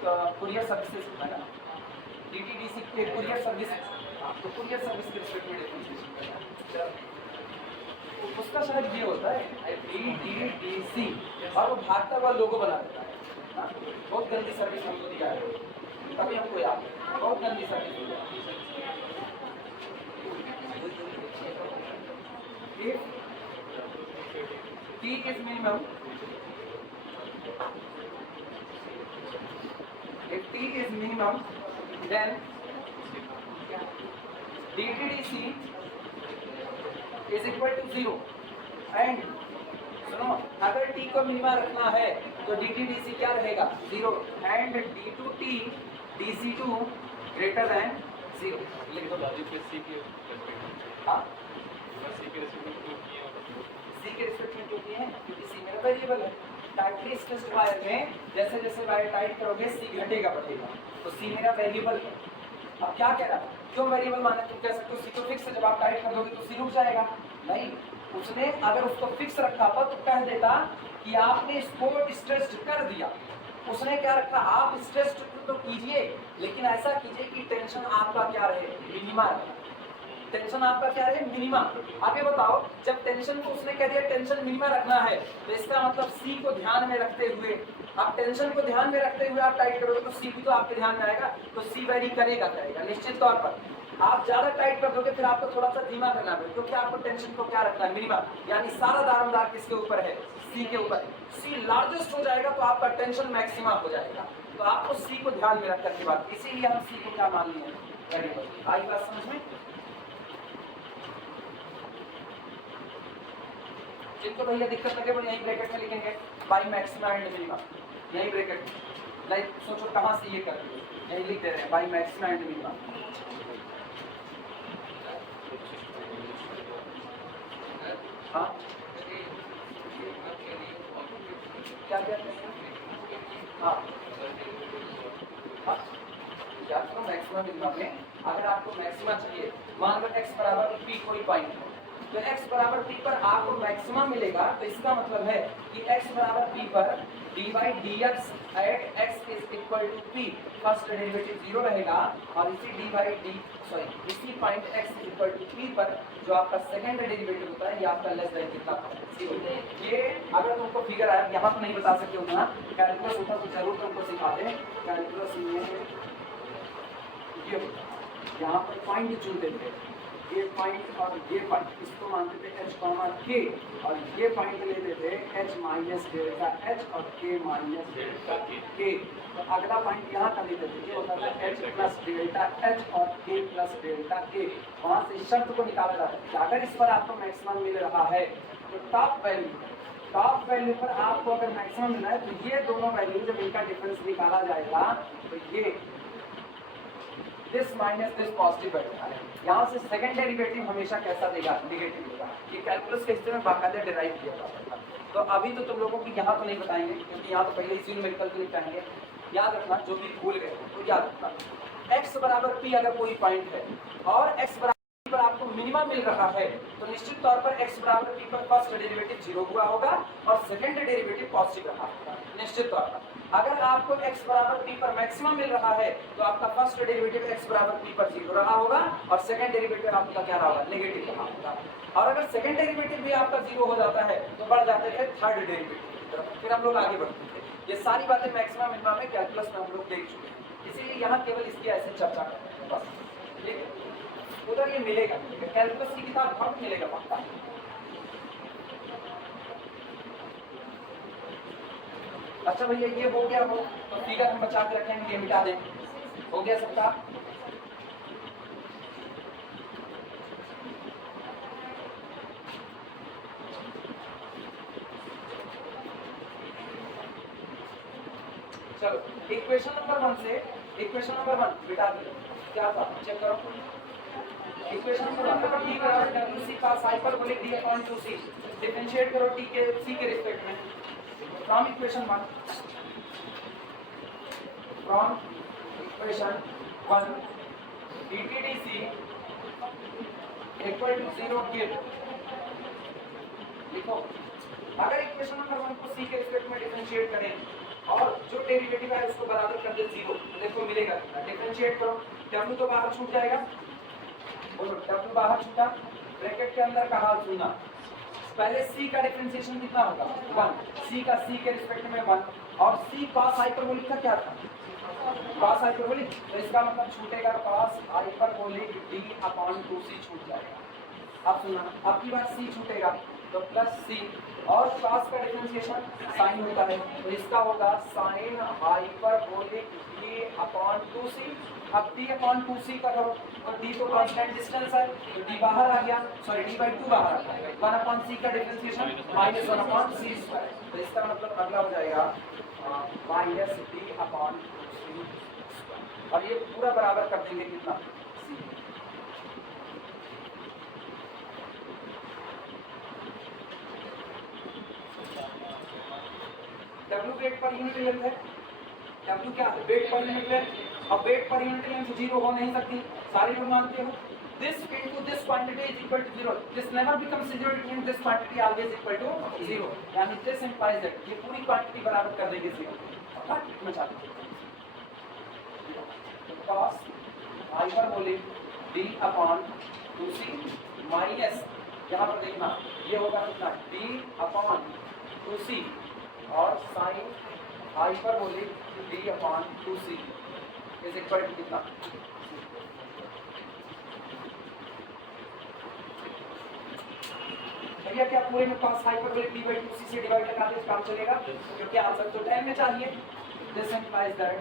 कुरियर सर्विसेज है ना, dt dc के कुरियर सर्विस, तो कुरियर सर्विस के रिस्पेक्ट में डिफरेंशिएशन उसका शायद ये होता है dt dc, और वो भागता हुआ लोगो बना देता है। हाँ? बहुत गंदी सर्विस हमको दिया है, तभी हमको याद है, बहुत गंदी service. If t is minimum, if t is minimum, then dt dc is equal to 0 and सुनो, अगर t को मिनिमा रखना है तो dt dc क्या रहेगा, 0 and d2t dc2 greater than 0। लिख दो लॉजिक पे सी के रेस्पेक्ट, हाँ सी के रेस्पेक्ट में क्यों किया, c के रिस्पेक्ट में क्यों किए हैं, क्योंकि c मेरा वेरिएबल है। टाइटली स्ट्रेस्ड वायर में जैसे जैसे वायर टाइट करोगे c घटेगा बढ़ेगा, तो c मेरा वेरिएबल है। अब क्या कह रहा है, क्यों वेरिएबल माने, तुम कह सकते हो c तो फिक्स है, जब आप टाइट कर दोगे तो c रुक जाएगा। नहीं, उसने अगर उसको फिक्स रखा था तो कह देता कि आपने इसको स्ट्रेस्ड कर दिया। उसने क्या रखा, आप स्ट्रेस्ड तो कीजिए लेकिन ऐसा कीजिए कि टेंशन आपका क्या रहे, मिनिमा रहे। टेंशन आपका क्या रहे, मिनिमा। आगे बताओ, जब टेंशन को उसने कह दिया टेंशन मिनिमा रखना है, तो इसका मतलब सी को ध्यान में रखते हुए, आप टेंशन को ध्यान में रखते हुए आप टाइट करोगे तो सी भी तो आपके ध्यान में आएगा, तो सी वैरी करेगा निश्चित तौर पर। आप ज्यादा टाइट कर दोगे फिर आपको थोड़ा सा धीमा करना पड़ेगा, क्योंकि आपको टेंशन को क्या रखना है, मिनिमा। यानी सारा दारोमदार किसके ऊपर है, सी के ऊपर है। सी लार्जेस्ट हो जाएगा तो आपका टेंशन मैक्सिमा हो जाएगा, तो आपको सी को ध्यान में रख करके बात, इसीलिए हम सी को क्या मान लिए वेरिएबल। आई बात समझ में, जिनको भैया दिक्कत लगे वो यही ब्रैकेट में लिखेंगे बाई मैक्सिमा एंड मिनिमा, यही ब्रैकेट। लाइक सोचो कहाँ से ये कर रहे हो, यही लिख दे रहे हैं बाई मैक्सिमा एंड मिनिमा। हाँ क्या क्या हाँ हाँ क्या करो, मैक्सिमा मिनिमा में अगर आपको मैक्सिमा चाहिए, मान लो x बराबर p कोई पॉइंट है, तो x बराबर p पर आपको मैक्सिमा मिलेगा, तो इसका मतलब है कि x बराबर p पर dy dx at x is equal to p, first derivative 0 रहेगा, और इसी point x is equal to p पर जो आपका सेकंड डेरिवेटिव होता है ये आपका लेस देन कितना, 0। ये अगर तुमको फिगर आया, यहाँ तो नहीं बता सकते हो ना, कैलकुलस होता तो जरूर तुमको सिखा दे। कैलकुलस में ये होता, यहाँ पर पॉइंट चुनते थे, ये पॉइंट और ये पॉइंट, इसको मानते थे h कॉमा k, और ये पॉइंट लेते थे h माइनस डेल्टा h और k माइनस डेल्टा k। तो अगला पॉइंट यहाँ का लेते थे, ये होता था h प्लस डेल्टा h और k प्लस डेल्टा k। वहाँ से शर्त को निकाला जाता है कि अगर इस पर आपको मैक्सिमम मिल रहा है तो टॉप वैल्यू पर आपको अगर मैक्सिमम मिला है तो ये दोनों वैल्यू जब इनका डिफरेंस निकाला जाएगा तो ये दिस माइनस दिस पॉजिटिव बैठेगा। यहाँ से सेकंड डेरिवेटिव हमेशा कैसा देगा, नेगेटिव देगा। ये कैलकुलस के हिस्से में बाकायदा डिराइव किया जाता है। तो अभी तो तुम लोगों को यहाँ तो नहीं बताएंगे, क्योंकि यहाँ तो पहले इसी न्यूमेरिकल को निपटाएंगे। याद रखना, जो भी भूल गए तो याद रखना, x बराबर p अगर कोई पॉइंट है और x बराबर p पर आपको मिनिमम मिल रहा है, तो निश्चित तौर पर x बराबर p पर फर्स्ट डेरिवेटिव 0 हुआ होगा और सेकंड डेरिवेटिव पॉजिटिव रहा होगा निश्चित तौर पर। अगर आपको x बराबर p पर मैक्सिमम मिल रहा है तो आपका फर्स्ट डेरिवेटिव x बराबर p पर 0 रहा होगा और सेकंड डेरिवेटिव आपका क्या रहा होगा, नेगेटिव रहा होगा। और अगर सेकंड डेरिवेटिव भी आपका 0 हो जाता है तो बढ़ जाते थे थर्ड डेरिवेटिव की तरफ, फिर हम लोग आगे बढ़ते थे। ये सारी बातें मैक्सिमम मिनिमम में कैलकुलस में हम लोग देख चुके हैं, इसीलिए यहाँ केवल इसकी ऐसे चर्चा करते हैं बस। ठीक है, उधर ये मिलेगा, कैलकुलस की किताब बहुत मिलेगा पक्का। अच्छा भैया ये हो गया हो तो फिगर हम बचा के रखेंगे, ये मिटा दें, हो गया सबका। चलो इक्वेशन नंबर 1 से इक्वेशन नंबर 1 बिटा दिया, क्या था चेक करो। इक्वेशन नंबर 1 पर t बराबर wc का hyperbolic d upon 2c, differentiate करो t के c के रिस्पेक्ट में from equation 1, from equation 1 DTDC equal to 0 give, लिखो अगर इक्वेशन नंबर 1 को c के रिस्पेक्ट में डिफरेंशिएट करें और जो डेरिवेटिव है उसको बराबर कर दे 0, तो देखो मिलेगा कितना। डिफरेंशिएट करो, w तो बाहर छूट जाएगा, बोलो w बाहर छूटा, ब्रैकेट के अंदर का हाल सुनना। पहले c का डिफरेंशिएशन कितना होगा 1, c का c के रिस्पेक्ट में 1, और c cos हाइपरबोलिक का क्या था cos हाइपरबोलिक, तो इसका मतलब छूटेगा cos hyperbolic d upon 2c छूट जाएगा। अब सुनना, अब की बार c छूटेगा तो प्लस c, और cos का डिफरेंशिएशन sin होता है, तो इसका होगा sin hyperbolic d upon 2c। अब d अपॉन 2c का करो तो d तो कांस्टेंट डिस्टेंस है, तो d बाहर आ गया, सॉरी d/2 बाहर आ गया, 1 अपॉन c का differentiation minus 1 upon c square, तो इसका मतलब अगला हो जाएगा माइनस d अपॉन 2c, और ये पूरा बराबर कर देंगे कितना c। w weight per unit length है, w क्या है वेट पर यूनिट लेंथ, अब वेट पर यूनिट लेंथ 0 हो नहीं सकती, सारे लोग मानते हो। this into this quantity is equal to 0, this never becomes 0, it means this quantity always equal to 0, यानी this implies that ये पूरी क्वांटिटी बराबर कर देंगे 0, क्वांटिटी में चाहते cos hyperbolic d upon 2c minus, यहाँ पर देखना ये होगा कितना d अपॉन 2c, और sin hyperbolic d upon 2c is equal to कितना, भैया क्या पूरे में cos हाइपरबोलिक d/2c से डिवाइड लगा दे काम चलेगा, क्योंकि आंसर तो 10 में चाहिए। This implies that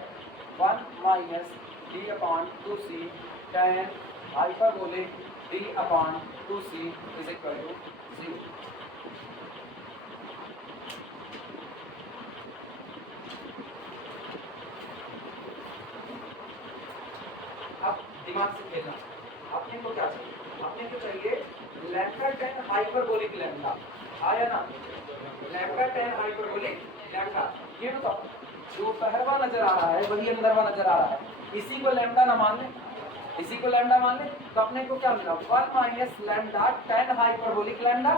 1 minus d upon 2c tan hyperbolic d upon 2c is equal to 0। अब दिमाग से खेलना, अपने को क्या चाहिए, अपने को चाहिए लैम्डा tan हाइपरबोलिक लैम्डा, आया ना लैम्डा tan हाइपरबोलिक लैम्डा, ये तो जो पहरवा नजर आ रहा है वही अंदरवा नजर आ रहा है, इसी को लैम्डा ना मान ले, इसी को लैम्डा मान ले, तो अपने को क्या मिला 1 minus lambda tan hyperbolic lambda,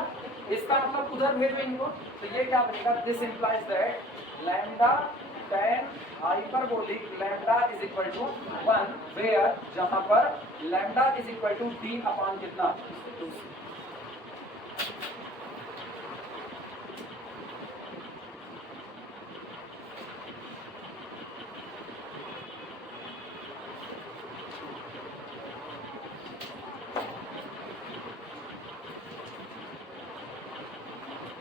इसका मतलब उधर भेजो इनको, तो ये क्या बनेगा, this implies that lambda tan hyperbolic lambda is equal to 1, where जहां पर lambda is equal to d upon कितना 2c।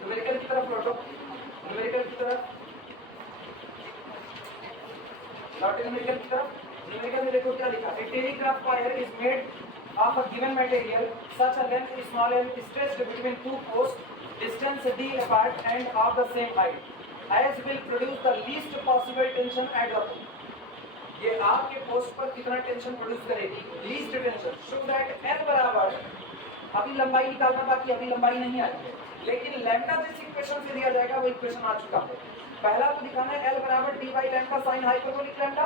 न्यूमेरिकल की तरफ लौटो, न्यूमेरिकल की तरफ लौटे, न्यूमेरिकल की तरफ। न्यूमेरिकल में देखो क्या लिखा है, telegraph wire is made of a given material such a length small l is stretched between two posts distance d apart and of the same height as will produce the least possible tension at the point। ये आपके post पर कितना tension produce करेगी, least tension, so that l बराबर, अभी लंबाई निकालना बाकी, अभी लंबाई नहीं आई है, लेकिन लैम्डा जिस इक्वेशन से दिया जाएगा वो इक्वेशन आ चुका है। पहला तो दिखाना है l बराबर d by lambda sin hyperbolic lambda,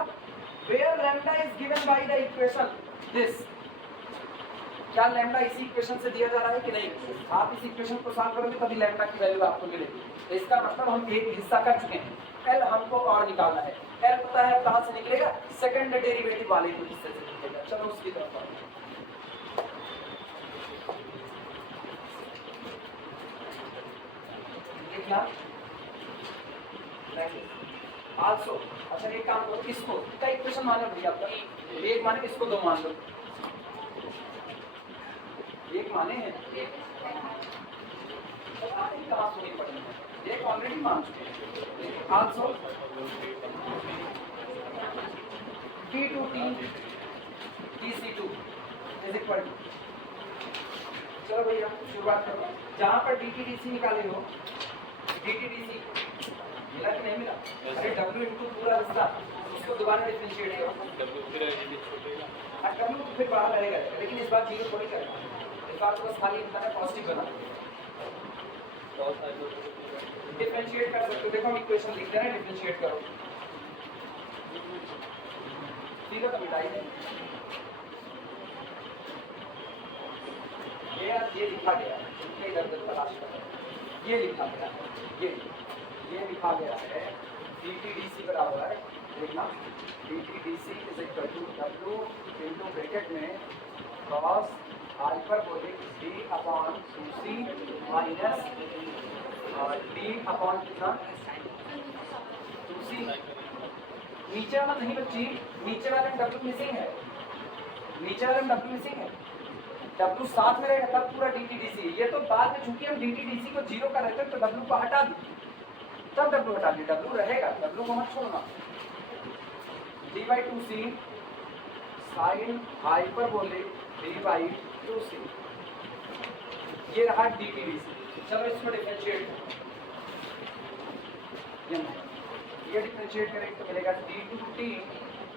where lambda is given by the equation this। क्या लैम्डा इसी इक्वेशन से दिया जा रहा है कि नहीं, आप इस इक्वेशन को सॉल्व करोगे तभी लैम्डा की वैल्यू आपको मिलेगी। इसका मतलब हम एक हिस्सा कर चुके हैं, एल हमको और निकालना है। एल पता है कहां से निकलेगा, सेकंड डेरिवेटिव वाले को हिस्से से निकलेगा। चलो उसकी तरफ बढ़ते हैं। आल्सो अच्छा एक काम करो, इसको क्या इक्वेशन मान लो भैया, आपका एक माने इसको दो मान लो, एक माने हैं कहाँ सुनी पड़ी है, एक ऑलरेडी मान चुके हैं। Also d2t dc2 is equal to, चलो भैया शुरुआत करो, जहाँ पर dt dc निकाले हो, dt dc मिला कि नहीं मिला, अरे w इंटू पूरा हिस्सा, उसको दोबारा डिफरेंशिएट करो, w तो फिर बाहर रहेगा, लेकिन इस बार जीरो थोड़ी करेगा, इस बार तो बस खाली इतना है पॉजिटिव बना, डिफरेंशिएट कर सकते हो। देखो हम इक्वेशन लिखते हैं, डिफरेंशिएट करो, सीधा तो मिटाई है, अंदर ये लिखा गया है, इधर उधर तलाश कर, ये लिखा गया है, ये लिखा गया है DTDC बराबर, देखना DTDC is equal to W into bracket में cos hyperbolic D upon 2C minus D upon कितना 2C। नीचे वाला नहीं बच्ची, नीचे वाले में W मिसिंग है, नीचे वाले में W मिसिंग है, W साथ में रहेगा तब पूरा DTDC। ये तो बाद में चूंकि हम DTDC को जीरो कर रहे थे तो W को हटा दी, तब W हटा दी, W रहेगा, W को मत छोड़ना। D/2C साइन हाइपरबोलिक D/2C, ये रहा DTDC। चलो इसको डिफरेंशिएट करो, ये डिफरेंशिएट करेंगे तो मिलेगा D2T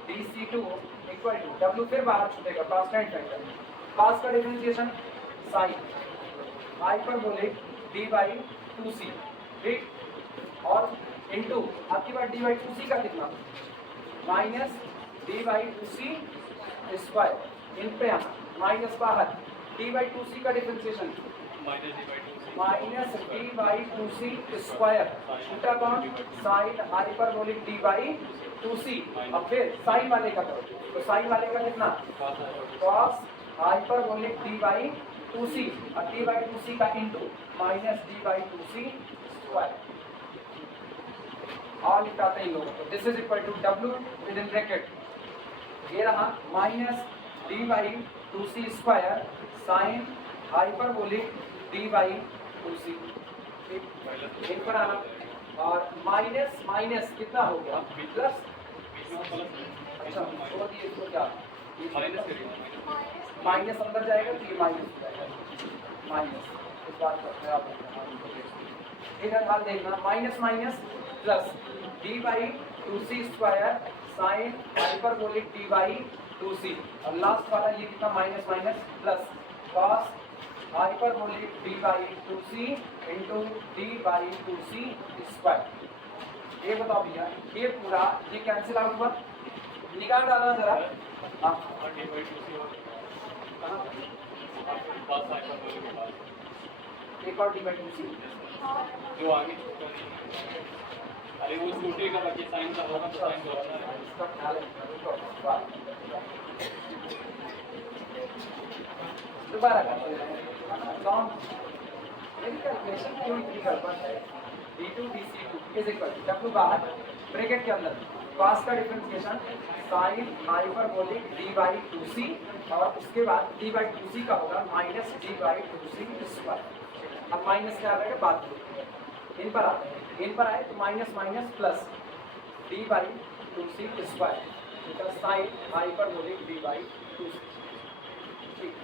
DC2 equal to W फिर बाहर छूटेगा, कांस्टेंट फैक्टर, पास का डिफरेंशिएशन साइन हाइपरबोलिक D/2C, ठीक, और इनटू आपकी बात D/2C का कितना माइनस D/2C स्क्वायर, इन पे आना माइनस बाहर, D/2C का डिफरेंशिएशन माइनस D/2C स्क्वायर, छूटा कौन साइन हाइपरबोलिक D/2C। अब फिर साइन वाले का करो, तो साइन वाले का कितना cos हाइपरबोलिक D/2C और D/2C का इंटू माइनस D/2C स्क्वायर, और लिखते हैं लोग, तो this is equal to W with in bracket, ये रहा minus D/2C square sine hyperbolic D/2C, इन पर आना, और माइनस माइनस कितना हो गया प्लस, अच्छा छोड़ दिए इसको, क्या माइनस अंदर जाएगा तो ये माइनस हो जाएगा, माइनस, इस बात पर आप इधर हाल देखना, minus minus plus D/2C square sine hyperbolic D/2C, और लास्ट वाला ये कितना minus minus plus cos hyperbolic D/2C into D/2C square. ये बताओ भैया, ये पूरा ये कैंसिल आउट हुआ, निकाल डालना जरा, हाँ एक और D/2C जो आगे अरे वो छूटेगा, बाकी साइन का होगा, साइन होगा, इसका ख्याल रखना, दोबारा करते हैं कौन, मेरी कैलकुलेशन क्यों इतनी गड़बड़ है। D2DC2 is equal to W बाहर ब्रैकेट के अंदर cos का डिफरेंशिएशन साइन हाइपरबोलिक D/2C, और उसके बाद D/2C का होगा माइनस D/2C स्क्वायर। अब माइनस क्या आ जाएगा बात, इन पर आते हैं, इन पर आए तो minus minus plus D/2C square sine hyperbolic D/2C, ठीक।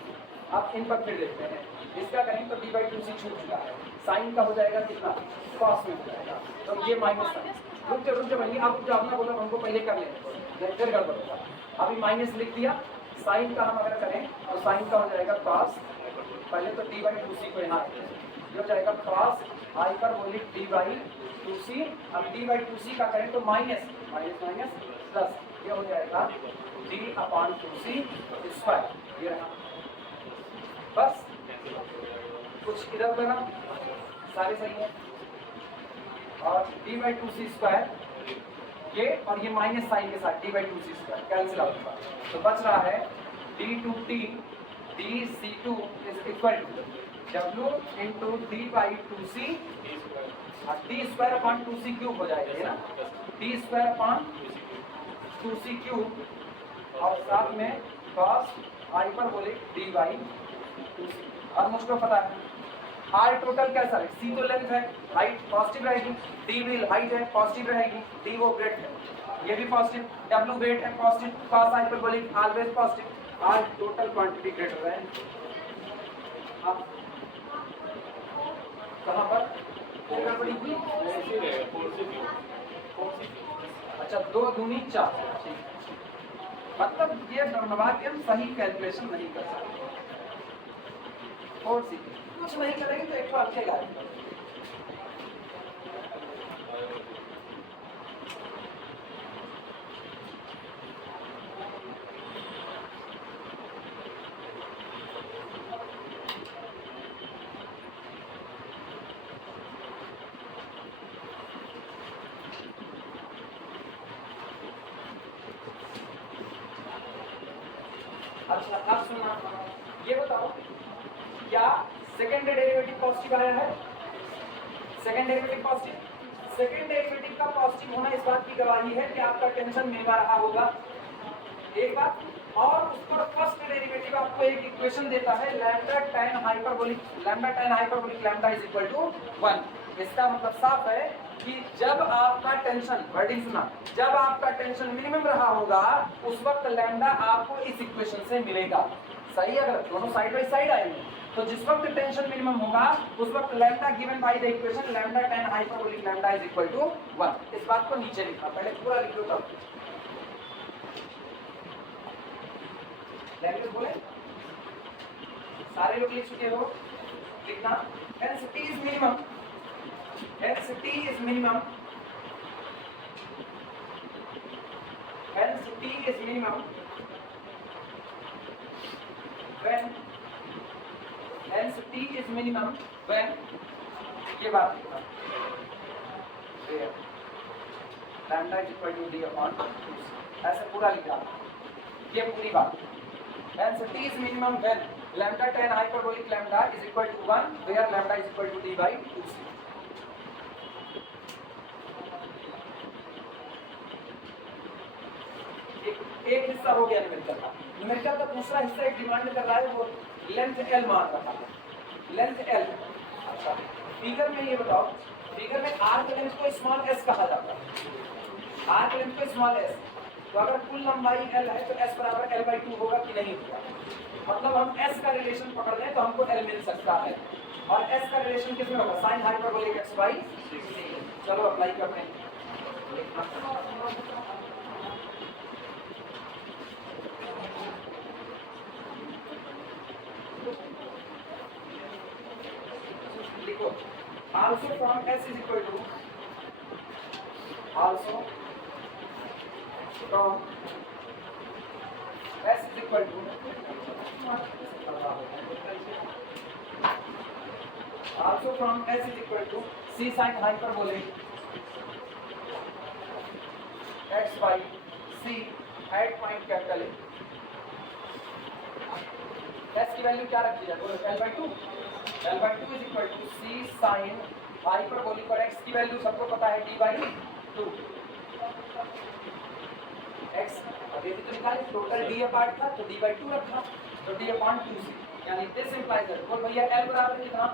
अब इन पर फिर देखते हैं, इसका करें तो D/2C छूट चुका है, साइन का हो जाएगा कितना cos में हो जाएगा, तो ये माइनस साइन, रुक जाओ भैया, आप जो आपने बोला हमको पहले कर लें, फिर गड़बड़ होगा। अभी माइनस लिख दिया, साइन का हम अगर करें तो साइन का हो जाएगा cos, पहले तो D/2C को यहाँ हो जाएगा cos हाइपरबोलिक D/2C, अब D/2C का करें तो माइनस माइनस माइनस प्लस, ये हो जाएगा D/2C स्क्वायर, ये रहा, बस कुछ इधर उधर सारे सही है, और D/2C स्क्वायर ये और ये माइनस साइन के साथ D/2C स्क्वायर कैंसिल आउट होगा, तो बच रहा है D2T DC2 is equal to W into D/2C और D square upon 2C cube हो जाएगा, है ना, D square upon 2C cube, और साथ में cos हाइपरबोलिक D/2C, और मुझको पता है R टोटल कैसा है, C तो लेंथ है, हाइट पॉजिटिव रहेगी, D भी हाइट है पॉजिटिव रहेगी, D वो ब्रेथ है, ये भी पॉजिटिव, W वेट है positive, cos hyperbolic always positive, R total quantity greater है। अब कहाँ पर गड़बड़ी हुई, अच्छा 2 दूनी 4, मतलब ये नवाक्य हम सही कैलकुलेशन नहीं कर सकते, और सी कुछ नहीं करेंगे तो एक बार अच्छेगा। अच्छा अब सुनना, ये बताओ क्या सेकेंड डेरिवेटिव पॉजिटिव आया है? Second derivative positive, second derivative का पॉजिटिव होना इस बात की गवाही है कि आपका टेंशन मिल रहा होगा, एक बात। और उस पर फर्स्ट डेरिवेटिव आपको एक इक्वेशन देता है lambda tan hyperbolic lambda is equal to 1। इसका मतलब साफ है कि जब आपका टेंशन, वर्डिंग सुना, जब आपका टेंशन मिनिमम रहा होगा उस वक्त लैम्डा आपको इस इक्वेशन से मिलेगा। सही, अगर दोनों साइड बाई साइड आएंगे तो जिस वक्त टेंशन मिनिमम होगा उस वक्त lambda given by the equation lambda tan hyperbolic lambda is equal to 1। इस बात को नीचे लिखना, पहले पूरा लिख लो तब लैंग्वेज बोले, सारे लोग लिख चुके हो, लिखना hence t is minimum, hence t is minimum, hence t is minimum when, hence t is minimum when, ये बात लिखना lambda is equal to d upon 2, ऐसे पूरा लिखना, ये पूरी बात। Hence t is minimum when lambda tan hyperbolic lambda is equal to 1 where lambda is equal to d by 2c। एक हिस्सा हो गया न्यूमेरिकल का। न्यूमेरिकल का दूसरा हिस्सा एक डिमांड कर रहा है, वो लेंथ l मान रहा है, लेंथ l। अच्छा फिगर में ये बताओ, फिगर में आर्क लेंथ को स्मॉल s कहा जाता है, आर्क लेंथ को स्मॉल s। तो अगर कुल लंबाई l है तो s बराबर l/2 होगा कि नहीं होगा? मतलब हम s का रिलेशन पकड़ लें तो हमको l मिल सकता है, और s का रिलेशन किसमें होगा? sin hyperbolic x by c। चलो अप्लाई करते हैं, लिखो also from s is equal to, also from s is equal to, also from s is equal to c sin hyperbolic x by c at point capital A। s की value क्या रखी जाए? बोलो l/2, l/2 is equal to c sin hyperbolic, और x की value सबको पता है d by 2। x अभी भी तो निकाले, टोटल d पार्ट था तो d by 2 रखा, तो d upon 2c, यानी दिस इंप्लाइज दैट, बोल भैया l बराबर कितना?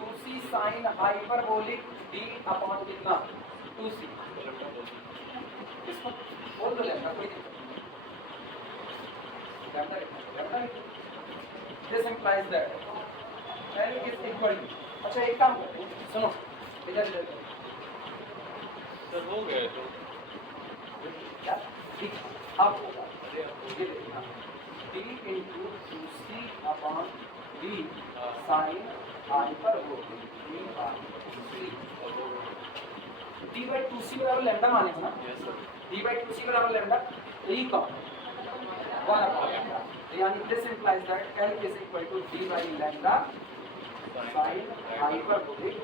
2c sin hyperbolic d upon कितना? 2c। इसको बोल दो लेना, कोई दिक्कत। This implies that l is equal to, अच्छा एक काम करते हैं, सुनो इधर इधर सर हो गया तो क्या ठीक अब होगा, ये देखना d into 2c upon d sin hyperbolic d by 2c, d by 2c बराबर लैम्डा माने थे ना, d by 2c बराबर लैम्डा, तो ये कम 1 upon लैम्डा, यानी this implies that l is equal to d by lambda sin hyperbolic,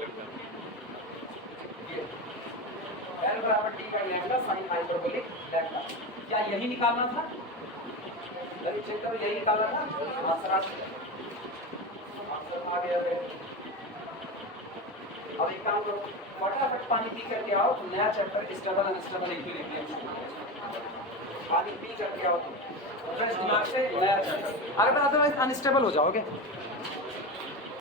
l बराबर d by lambda sin hyperbolic lambda. क्या यही निकालना था? जल्दी चेक करो, यही निकालना था। आंसर आ गया है। अब एक काम करो, फटाफट पानी पी करके आओ, नया चैप्टर स्टेबल अनस्टेबल एक ही लिखिए, पानी पी करके आओ, फ्रेश दिमाग से नया चैप्टर, अगर अदरवाइज अनस्टेबल हो जाओगे।